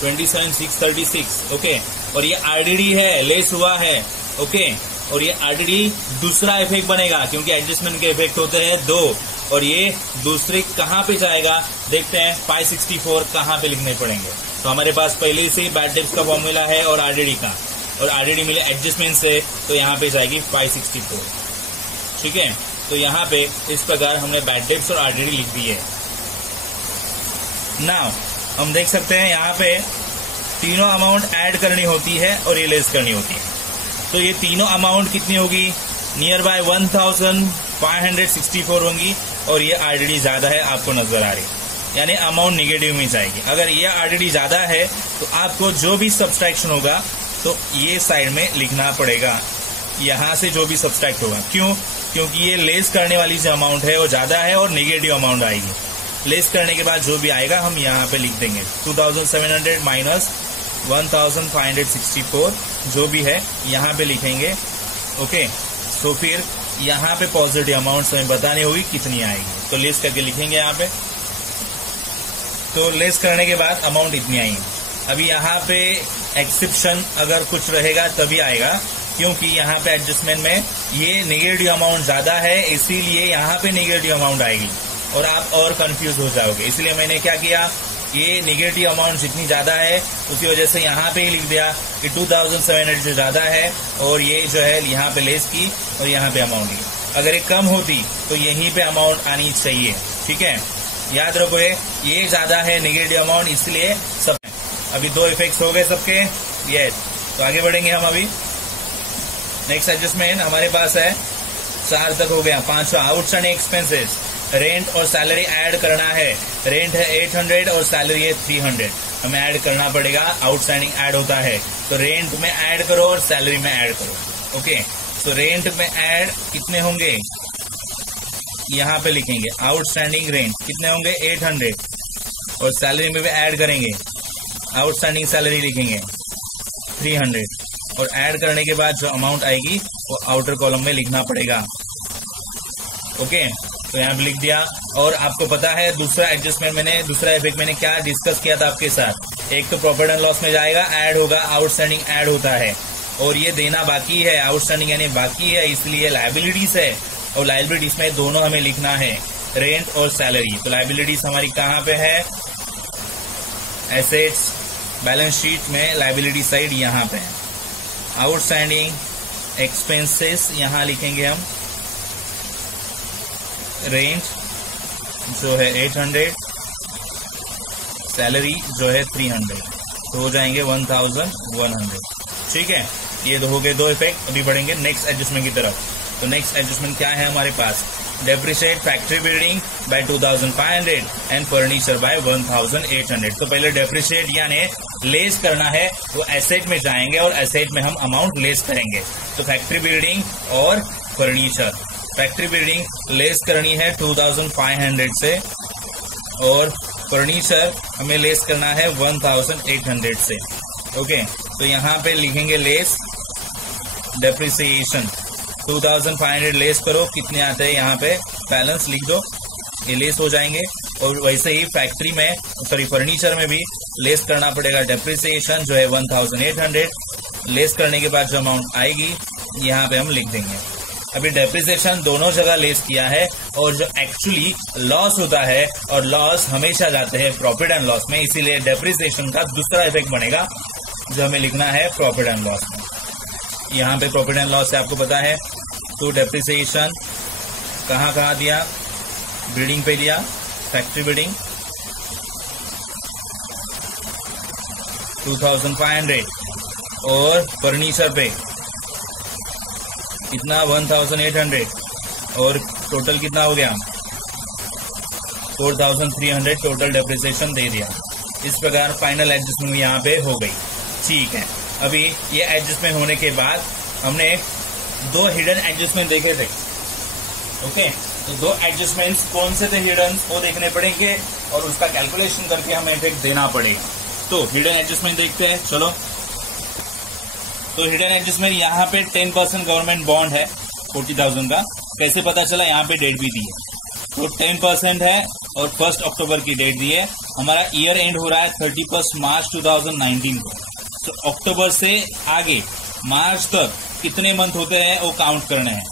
$27,636। ओके, और ये आरडीडी है, लेस हुआ है। ओके, और ये आरडीडी दूसरा इफेक्ट बनेगा क्योंकि एडजस्टमेंट के इफेक्ट होते हैं 2, और ये दूसरे कहाँ पे जाएगा देखते हैं। 564 कहाँ पे लिखने पड़ेंगे? तो हमारे पास पहले से ही बैड डेब्ट्स का फॉर्मूला है और आरडीडी का, और आरडीडी मिले एडजस्टमेंट से, तो यहाँ पे जाएगी 564। ठीक है, तो यहाँ पे इस प्रकार हमने बैड डेब्ट्स और आरडीडी लिख दी है। नाउ हम देख सकते हैं यहाँ पे तीनों अमाउंट ऐड करनी होती है और ये लेस करनी होती है। तो ये तीनों अमाउंट कितनी होगी? नियर बाय 1,564 होंगी, और ये आरडीडी ज्यादा है, आपको नजर आ रही है, यानी अमाउंट निगेटिव में जाएगी। अगर ये आरडीडी ज्यादा है तो आपको जो भी सब्सट्रैक्शन होगा तो ये साइड में लिखना पड़ेगा, यहाँ से जो भी सब्सट्रैक्ट होगा। क्यों? क्योंकि ये लेस करने वाली जो अमाउंट है वो ज्यादा है और निगेटिव अमाउंट आएगी। लेस करने के बाद जो भी आएगा हम यहाँ पे लिख देंगे 2,700 माइनस 1,564 जो भी है यहाँ पे लिखेंगे। ओके, तो फिर यहाँ पे पॉजिटिव अमाउंट हमें बतानी होगी कितनी आएगी, तो लेस करके लिखेंगे यहाँ पे। तो लेस करने के बाद अमाउंट इतनी आएगी। अभी यहाँ पे एक्सेप्शन अगर कुछ रहेगा तभी आएगा, क्योंकि यहाँ पे एडजस्टमेंट में ये निगेटिव अमाउंट ज्यादा है, इसीलिए यहाँ पे निगेटिव अमाउंट आएगी और आप और कंफ्यूज हो जाओगे। इसलिए मैंने क्या किया, ये निगेटिव अमाउंट जितनी ज्यादा है उसकी वजह से यहाँ पे ही लिख दिया कि 2,700 जो ज्यादा है, और ये जो है यहाँ पे लेस की और यहाँ पे अमाउंट की। अगर ये कम होती तो यहीं पे अमाउंट आनी चाहिए। ठीक है, याद रखो ये ज्यादा है निगेटिव अमाउंट, इसलिए सब। अभी दो इफेक्ट्स हो गए सबके, यस। तो आगे बढ़ेंगे हम अभी। नेक्स्ट एडजस्टमेंट हमारे पास है 4 तक हो गया। 5वां आउटस्टैंडिंग एक्सपेंसेस, रेंट और सैलरी ऐड करना है। रेंट है 800 और सैलरी है 300, हमें ऐड करना पड़ेगा। आउटस्टैंडिंग ऐड होता है तो रेंट में ऐड करो और सैलरी में ऐड करो। ओके, तो रेंट में ऐड कितने होंगे यहाँ पे लिखेंगे। आउटस्टैंडिंग रेंट कितने होंगे 800, और सैलरी में भी ऐड करेंगे। आउटस्टैंडिंग सैलरी लिखेंगे 300, और ऐड करने के बाद जो अमाउंट आएगी वो आउटर कॉलम में लिखना पड़ेगा। ओके, तो यहाँ पे लिख दिया। और आपको पता है दूसरा इफेक्ट मैंने क्या डिस्कस किया था आपके साथ। एक तो प्रॉफिट एंड लॉस में जाएगा, ऐड होगा, आउटस्टैंडिंग ऐड होता है, और ये देना बाकी है। आउटस्टैंडिंग यानी बाकी है, इसलिए लायबिलिटीज है, और लायबिलिटीज में दोनों हमें लिखना है, रेंट और सैलरी। तो लायबिलिटीज हमारी कहाँ पे है? एसेट्स, बैलेंस शीट में लायबिलिटी साइड यहाँ पे है। आउटस्टैंडिंग एक्सपेंसेस यहाँ लिखेंगे हम, रेंट जो है 800, सैलरी जो है 300, तो हो जाएंगे 1,100। ठीक है, ये हो गए दो इफेक्ट। अभी बढ़ेंगे नेक्स्ट एडजस्टमेंट की तरफ। तो नेक्स्ट एडजस्टमेंट क्या है हमारे पास? Depreciate factory building by 2,500 and furniture by 1,800। तो पहले डेप्रिशिएट यानी लेस करना है, वो एसेट में जाएंगे और एसेट में हम अमाउंट लेस करेंगे। तो फैक्ट्री बिल्डिंग और फर्नीचर, फैक्ट्री बिल्डिंग लेस करनी है 2,500 से, और फर्नीचर हमें लेस करना है 1,800 से। ओके, तो यहाँ पे लिखेंगे लेस डेप्रिसिएशन, 2500 लेस करो, कितने आते हैं यहाँ पे बैलेंस लिख दो, ये लेस हो जाएंगे। और वैसे ही फैक्ट्री में सॉरी फर्नीचर में भी लेस करना पड़ेगा डेप्रिसिएशन जो है 1800। लेस करने के बाद जो अमाउंट आएगी यहाँ पे हम लिख देंगे। अभी डेप्रिसिएशन दोनों जगह लेस किया है और जो एक्चुअली लॉस होता है और लॉस हमेशा जाते हैं प्रॉफिट एंड लॉस में, इसीलिए डेप्रिसिएशन का दूसरा इफेक्ट बनेगा जो हमें लिखना है प्रॉफिट एंड लॉस में। यहाँ पे प्रॉफिट एंड लॉस से आपको पता है तो डेप्रिसिएशन कहाँ कहाँ दिया, बिल्डिंग पे दिया, फैक्ट्री बिल्डिंग 2500 और फर्नीचर पे कितना 1800 और टोटल कितना हो गया 4300 टोटल डेप्रिसिएशन दे दिया। इस प्रकार फाइनल एडजस्टमेंट यहाँ पे हो गई। ठीक है, अभी ये एडजस्टमेंट होने के बाद हमने दो हिडन एडजस्टमेंट देखे थे। ओके, तो दो एडजस्टमेंट्स कौन से थे हिडन वो देखने पड़ेंगे और उसका कैलकुलेशन करके हमें इफेक्ट देना पड़ेगा। तो हिडन एडजस्टमेंट देखते हैं, चलो। तो हिडन एडजस्टमेंट यहाँ पे 10% गवर्नमेंट बॉन्ड है 40,000 का। कैसे पता चला, यहाँ पे डेट भी दी है, तो 10% है और 1 अक्टूबर की डेट दी है। हमारा ईयर एंड हो रहा है 31 मार्च 2019 को। तो अक्टूबर से आगे मार्च तक कितने मंथ होते हैं वो काउंट करने हैं।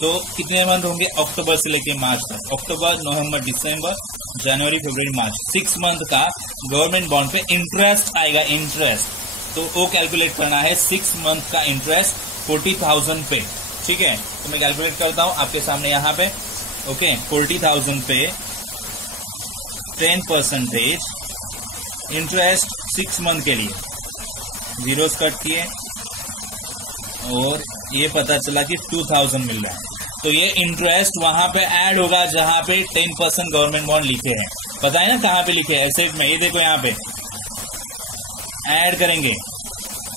तो कितने मंथ होंगे अक्टूबर से लेके मार्च तक, अक्टूबर, नवंबर, दिसंबर, जनवरी, फरवरी, मार्च, 6 मंथ का गवर्नमेंट बॉन्ड पे इंटरेस्ट आएगा, इंटरेस्ट। तो वो कैलकुलेट करना है 6 मंथ का इंटरेस्ट 40,000 पे। ठीक है, तो मैं कैलकुलेट करता हूं आपके सामने यहाँ पे। ओके, 40,000 पे 10% इंटरेस्ट 6 मंथ के लिए, जीरोस कट किए और ये पता चला कि 2000 मिल रहा है। तो ये इंटरेस्ट वहां पे ऐड होगा जहां पे 10% गवर्नमेंट बॉन्ड लिखे हैं। पता है ना कहां पे लिखे हैं, एसेट में। ये देखो यहाँ पे ऐड करेंगे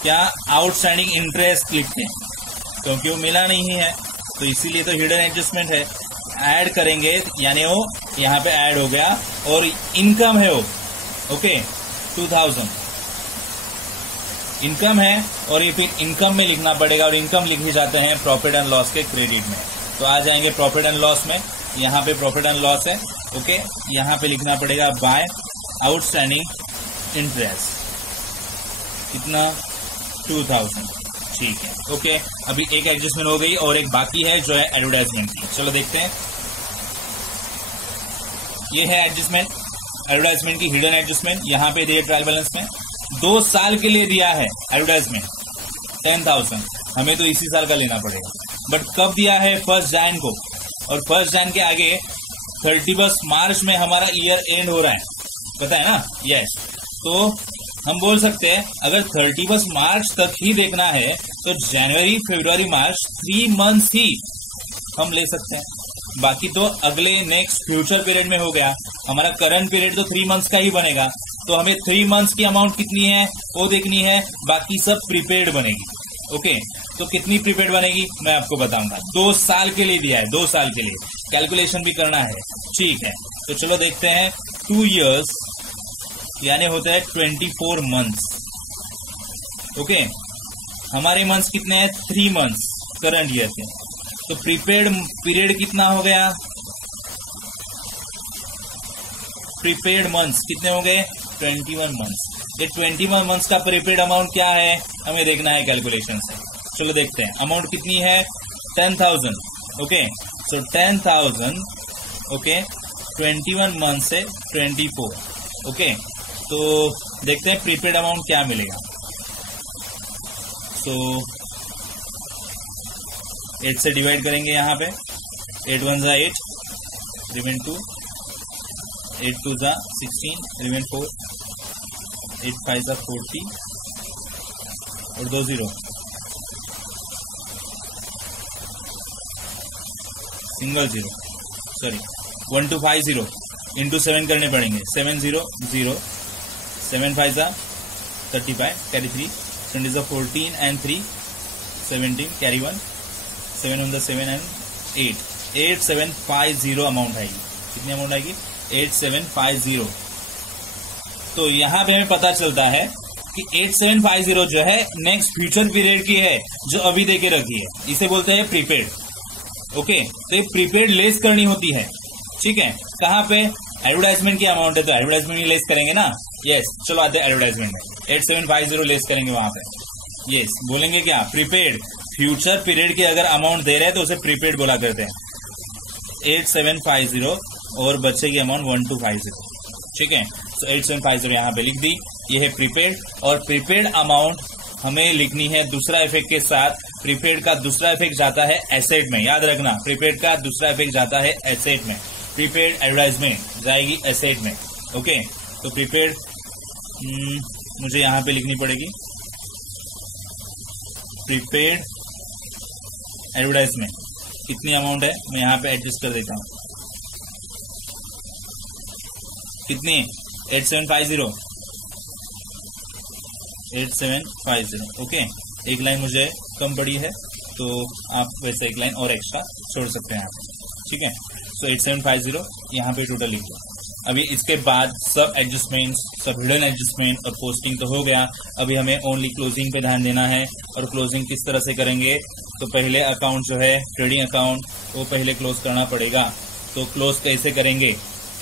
क्या, आउटस्टैंडिंग इंटरेस्ट लिखते हैं क्योंकि वो मिला नहीं है, तो इसीलिए तो हिडन एडजस्टमेंट है। ऐड करेंगे यानी वो यहाँ पे ऐड हो गया और इनकम है वो। ओके, 2000 इनकम है और ये फिर इनकम में लिखना पड़ेगा और इनकम लिखे जाते हैं प्रॉफिट एंड लॉस के क्रेडिट में। तो आ जाएंगे प्रॉफिट एंड लॉस में, यहाँ पे प्रॉफिट एंड लॉस है। ओके, यहाँ पे लिखना पड़ेगा बाय आउटस्टैंडिंग इंटरेस्ट कितना 2000। ठीक है, ओके। अभी एक एडजस्टमेंट हो गई और एक बाकी है जो है एडवर्टाइजमेंट की। चलो देखते हैं, ये है एडजस्टमेंट, एडवर्टाइजमेंट की हिडन एडजस्टमेंट। यहाँ पे दिए ट्रायल बैलेंस में 2 साल के लिए दिया है एडवर्टाइजमेंट 10,000। हमें तो इसी साल का लेना पड़ेगा, बट कब दिया है 1 जनवरी को, और 1 जनवरी के आगे 31 मार्च में हमारा ईयर एंड हो रहा है, पता है ना। यस, तो हम बोल सकते हैं अगर 31 मार्च तक ही देखना है तो जनवरी, फरवरी, मार्च 3 मंथ्स ही हम ले सकते हैं। बाकी तो अगले नेक्स्ट फ्यूचर पीरियड में हो गया। हमारा करंट पीरियड तो 3 मंथ्स का ही बनेगा, तो हमें 3 मंथ्स की अमाउंट कितनी है वो देखनी है, बाकी सब प्रीपेड बनेगी। ओके, तो कितनी प्रीपेड बनेगी मैं आपको बताऊंगा। 2 साल के लिए दिया है, 2 साल के लिए कैलकुलेशन भी करना है। ठीक है, तो चलो देखते हैं। 2 इयर्स यानी होता है 24 मंथ्स। ओके, हमारे मंथ्स कितने हैं 3 मंथ्स करंट ईयर के, तो प्रीपेड पीरियड कितना हो गया, प्रीपेड मंथ्स कितने हो गए 21 मंथ्स। ये 21 मंथ्स का प्रीपेड अमाउंट क्या है हमें देखना है कैलकुलेशन से। चलो देखते हैं, अमाउंट कितनी है 10,000। ओके, सो 10,000 ओके 21 मंथ से 24। ओके, तो देखते हैं प्रीपेड अमाउंट क्या मिलेगा। सो 8 से डिवाइड करेंगे यहाँ पे, 8 1 जा 8, रिमेन 2, 8 2 जा 16, रिमेन 4, 8 5 जा 40 और 2 0, सिंगल 0, सॉरी 1250 इंटू 7 करने पड़ेंगे। 7 0 0, 7 5 जा 35, कैरी 3, 20 जा 14 and 3 17, carry 1, 7 on the 7 and 8, 8750 amount आएगी। कितनी अमाउंट आएगी 8750। तो यहाँ पे हमें पता चलता है कि 8750 जो है नेक्स्ट फ्यूचर पीरियड की है, जो अभी देके रखी है, इसे बोलते हैं प्रीपेड। ओके, तो ये प्रीपेड लेस करनी होती है। ठीक है, कहाँ पे? एडवर्टाइजमेंट की अमाउंट है तो एडवर्टाइजमेंट लेस करेंगे ना। यस, चलो आते हैं एडवर्टाइजमेंट में। 8750 लेस करेंगे वहां पे। यस, बोलेंगे क्या? प्रीपेड। फ्यूचर पीरियड की अगर अमाउंट दे रहे हैं तो उसे प्रीपेड बोला करते हैं। 8750 और बच्चे की अमाउंट 1250। ठीक है, तो 8750 यहाँ पे लिख दी। ये है प्रीपेड, और प्रीपेड अमाउंट हमें लिखनी है दूसरा इफेक्ट के साथ। प्रीपेड का दूसरा इफेक्ट जाता है एसेट में, याद रखना। प्रीपेड का दूसरा इफेक्ट जाता है एसेट में। प्रीपेड एडवर्टाइजमेंट जाएगी एसेट में। ओके, तो प्रीपेड मुझे यहां पे लिखनी पड़ेगी प्रीपेड एडवर्टाइजमेंट। कितनी अमाउंट है मैं यहां पे एडजस्ट कर देता हूं। कितनी? 8750। 8750। ओके, एक लाइन मुझे कम पड़ी है तो आप वैसे एक लाइन और एक्स्ट्रा छोड़ सकते हैं यहाँ पे। ठीक है, तो 8750 यहाँ पे टोटल लिख दो। अभी इसके बाद सब एडजस्टमेंट्स, सब हिडन एडजस्टमेंट और पोस्टिंग तो हो गया। अभी हमें ओनली क्लोजिंग पे ध्यान देना है। और क्लोजिंग किस तरह से करेंगे? तो पहले अकाउंट जो है ट्रेडिंग अकाउंट, वो पहले क्लोज करना पड़ेगा। तो क्लोज कैसे करेंगे?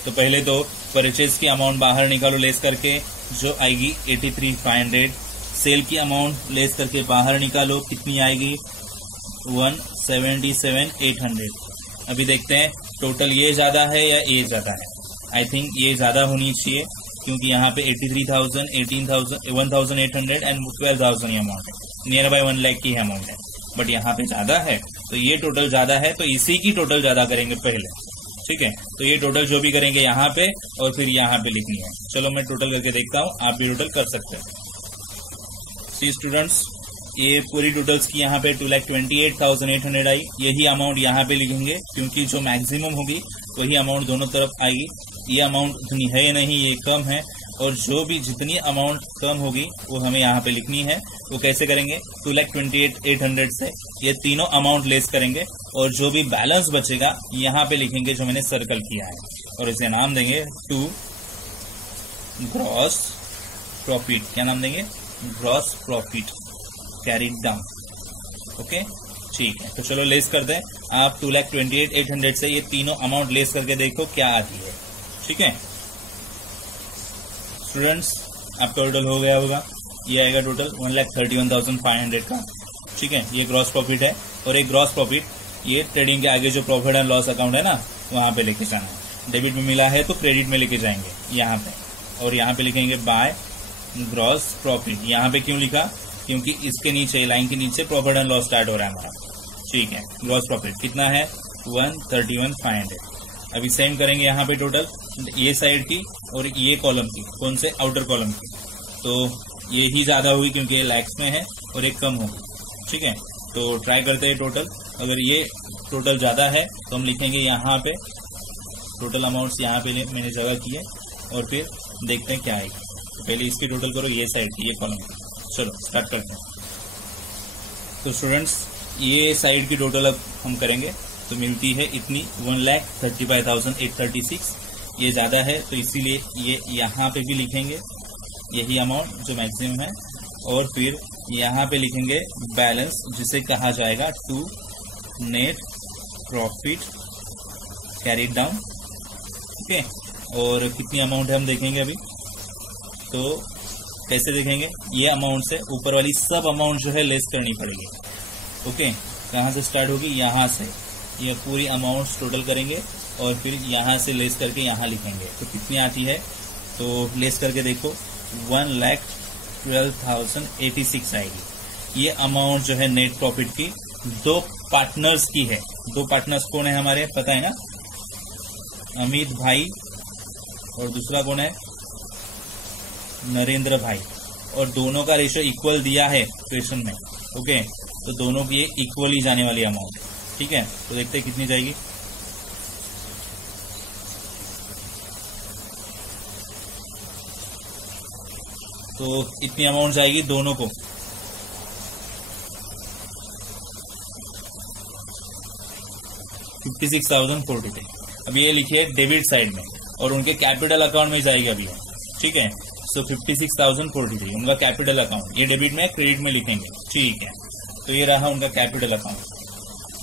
तो पहले तो परचेज की अमाउंट बाहर निकालो लेस करके, जो आएगी 83,500। सेल की अमाउंट लेस करके बाहर निकालो, कितनी आएगी? 177,800। अभी देखते हैं टोटल ये ज्यादा है या ये ज्यादा है। आई थिंक ये ज्यादा होनी चाहिए, क्योंकि यहाँ पे 83,000, 18,000, 1,800 एंड 12,000 ये अमाउंट है। नियर बाय 1 लाख की अमाउंट है, बट यहाँ पे ज्यादा है तो ये टोटल ज्यादा है, तो इसी की टोटल ज्यादा करेंगे पहले। ठीक है, तो ये टोटल जो भी करेंगे यहाँ पे और फिर यहाँ पे लिखनी है। चलो मैं टोटल करके देखता हूँ, आप भी टोटल कर सकते हैं। सी स्टूडेंट्स, ये पूरी टोटल्स की यहाँ पे 2,28,800 आई। यही अमाउंट यहाँ पे लिखेंगे, क्योंकि जो मैक्सिमम होगी वही अमाउंट दोनों तरफ आएगी। ये अमाउंट उतनी है नहीं, ये कम है, और जो भी जितनी अमाउंट कम होगी वो हमें यहाँ पे लिखनी है। वो कैसे करेंगे? 2,28,800 से ये तीनों अमाउंट लेस करेंगे, और जो भी बैलेंस बचेगा यहाँ पे लिखेंगे, जो मैंने सर्कल किया है, और इसे नाम देंगे टू ग्रॉस प्रॉफिट। क्या नाम देंगे? Gross profit carried down. Okay, ठीक है, तो चलो लेस कर दें। आप 2,28,800 से ये तीनों अमाउंट लेस करके देखो क्या आती है। ठीक है स्टूडेंट्स, आपका टोटल हो गया होगा। ये आएगा टोटल 1,31,500 का। ठीक है, ये ग्रॉस प्रॉफिट है, और एक ग्रॉस प्रॉफिट ये ट्रेडिंग के आगे जो प्रॉफिट एंड लॉस अकाउंट है ना, वहां पे लेके जाना है। डेबिट में मिला है तो क्रेडिट में लेके जाएंगे यहाँ पे, और यहाँ पे लिखेंगे बाय ग्रॉस प्रॉफिट। यहाँ पे क्यों लिखा? क्योंकि इसके नीचे, लाइन के नीचे प्रॉफिट एंड लॉस स्टार्ट हो रहा है हमारा। ठीक है, ग्रॉस प्रॉफिट कितना है? 131,500। अभी सेम करेंगे यहाँ पे टोटल, ये साइड की और ये कॉलम की। कौन से? आउटर कॉलम की। तो ये ही ज्यादा होगी क्योंकि ये लैक्स में है, और एक कम होगी। ठीक है, तो ट्राई करते हैं टोटल। अगर ये टोटल ज्यादा है तो हम लिखेंगे यहाँ पे टोटल अमाउंट्स, यहाँ पे मैंने जगह की है, और फिर देखते हैं क्या आएगी। तो पहले इसकी टोटल करो, ये साइड की, ये कॉलम की। चलो स्टार्ट करते हैं। तो स्टूडेंट्स, ये साइड की टोटल अब हम करेंगे तो मिलती है इतनी 1,35,836। ये ज्यादा है तो इसीलिए ये यहाँ पे भी लिखेंगे यही अमाउंट जो मैक्सिमम है, और फिर यहाँ पे लिखेंगे बैलेंस, जिसे कहा जाएगा to net profit carried down. Okay, और कितनी अमाउंट है हम देखेंगे अभी। तो कैसे देखेंगे? ये अमाउंट से ऊपर वाली सब अमाउंट जो है लेस करनी पड़ेगी। ओके, कहाँ से स्टार्ट होगी? यहाँ से। ये पूरी अमाउंट्स टोटल करेंगे और फिर यहाँ से लेस करके यहाँ लिखेंगे। तो कितनी आती है? तो लेस करके देखो, 1,12,086 आएगी। ये अमाउंट जो है नेट प्रॉफिट की दो पार्टनर्स की है। दो पार्टनर्स कौन है हमारे? पता है ना, अमित भाई, और दूसरा कौन है? नरेंद्र भाई। और दोनों का रेशियो इक्वल दिया है क्वेश्चन में। ओके, तो दोनों की इक्वल ही जाने वाली अमाउंट। ठीक है, तो देखते हैं कितनी जाएगी। तो इतनी अमाउंट जाएगी दोनों को। 56,040। अब ये लिखिए डेबिट साइड में, और उनके कैपिटल अकाउंट में जाएगी अभी। ठीक है, सो 56,043 उनका कैपिटल अकाउंट, ये डेबिट में क्रेडिट में लिखेंगे, ठीक है। तो ये रहा उनका कैपिटल अकाउंट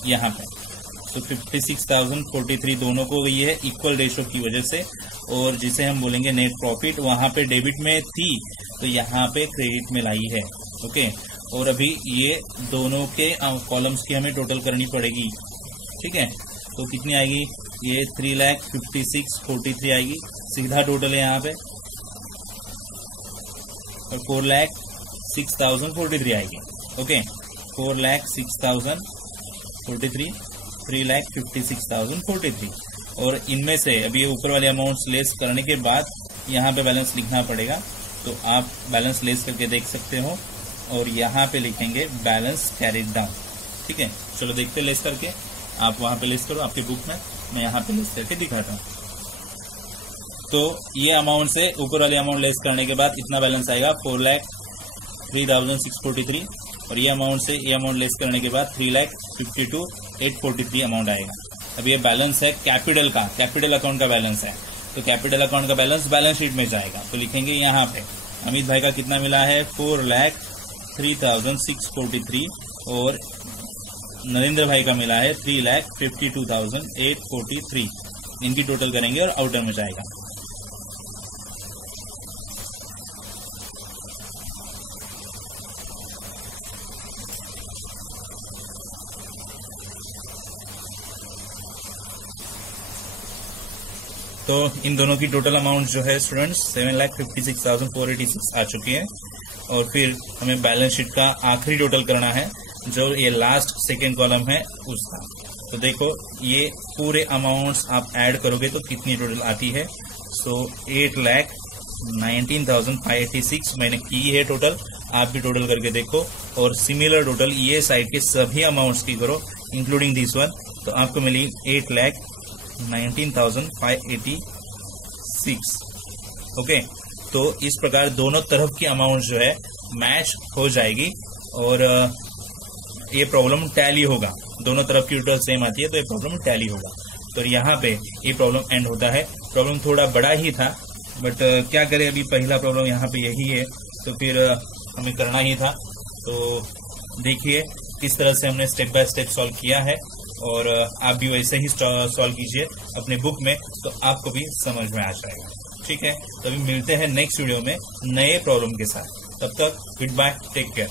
यहाँ पे। तो 56,043 दोनों को ये है इक्वल रेशो की वजह से, और जिसे हम बोलेंगे नेट प्रॉफिट वहां पे डेबिट में थी तो यहाँ पे क्रेडिट में लाई है, ओके। और अभी ये दोनों के कॉलम्स की हमें टोटल करनी पड़ेगी, ठीक है। तो कितनी आएगी, ये 3,56,43 आएगी, सीधा टोटल है यहाँ पे, और 4,06,043 आएगी, ओके। 4,06,043, 3,56,043। और इनमें से अभी ये ऊपर वाले अमाउंट्स लेस करने के बाद यहाँ पे बैलेंस लिखना पड़ेगा, तो आप बैलेंस लेस करके देख सकते हो, और यहाँ पे लिखेंगे बैलेंस कैरिड डाउन, ठीक है। चलो देखते लेस करके, आप वहां पे लिस्ट करो आपकी बुक में, मैं यहाँ पे लिस्ट करके दिखाता हूँ। तो ये अमाउंट से ऊपर वाले अमाउंट लेस करने के बाद इतना बैलेंस आएगा 4,03,643, और ये अमाउंट से ये अमाउंट लेस करने के बाद 3,52,843 अमाउंट आएगा। अब ये बैलेंस है कैपिटल का, कैपिटल अकाउंट का बैलेंस है, तो कैपिटल अकाउंट का बैलेंस बैलेंस शीट में जाएगा। तो लिखेंगे यहाँ पे अमित भाई का कितना मिला है 4,03,643, और नरेंद्र भाई का मिला है 3,52,843। इनकी टोटल करेंगे और आउटर में जाएगा। तो इन दोनों की टोटल अमाउंट जो है स्टूडेंट्स 7,56,486 आ चुकी है। और फिर हमें बैलेंस शीट का आखिरी टोटल करना है, जो ये लास्ट सेकेंड कॉलम है उसका। तो देखो ये पूरे अमाउंट्स आप ऐड करोगे तो कितनी टोटल आती है। सो 8,19,586 मैंने की है टोटल, आप भी टोटल करके देखो, और सिमिलर टोटल ये साइड के सभी अमाउंट्स की करो इंक्लूडिंग दिस वन, तो आपको मिली 8,19,586, ओके। तो इस प्रकार दोनों तरफ की अमाउंट जो है मैच हो जाएगी, और ये प्रॉब्लम टैली होगा, दोनों तरफ की टोटल सेम आती है तो ये प्रॉब्लम टैली होगा। तो यहाँ पे ये प्रॉब्लम एंड होता है। प्रॉब्लम थोड़ा बड़ा ही था, बट क्या करें, अभी पहला प्रॉब्लम यहाँ पे यही है, तो फिर हमें करना ही था। तो देखिए किस तरह से हमने स्टेप बाय स्टेप सॉल्व किया है, और आप भी वैसे ही सॉल्व कीजिए अपने बुक में, तो आपको भी समझ में आ जाएगा, ठीक है। तो अभी मिलते हैं नेक्स्ट वीडियो में नए प्रॉब्लम के साथ। तब तक गुड बाय, टेक केयर।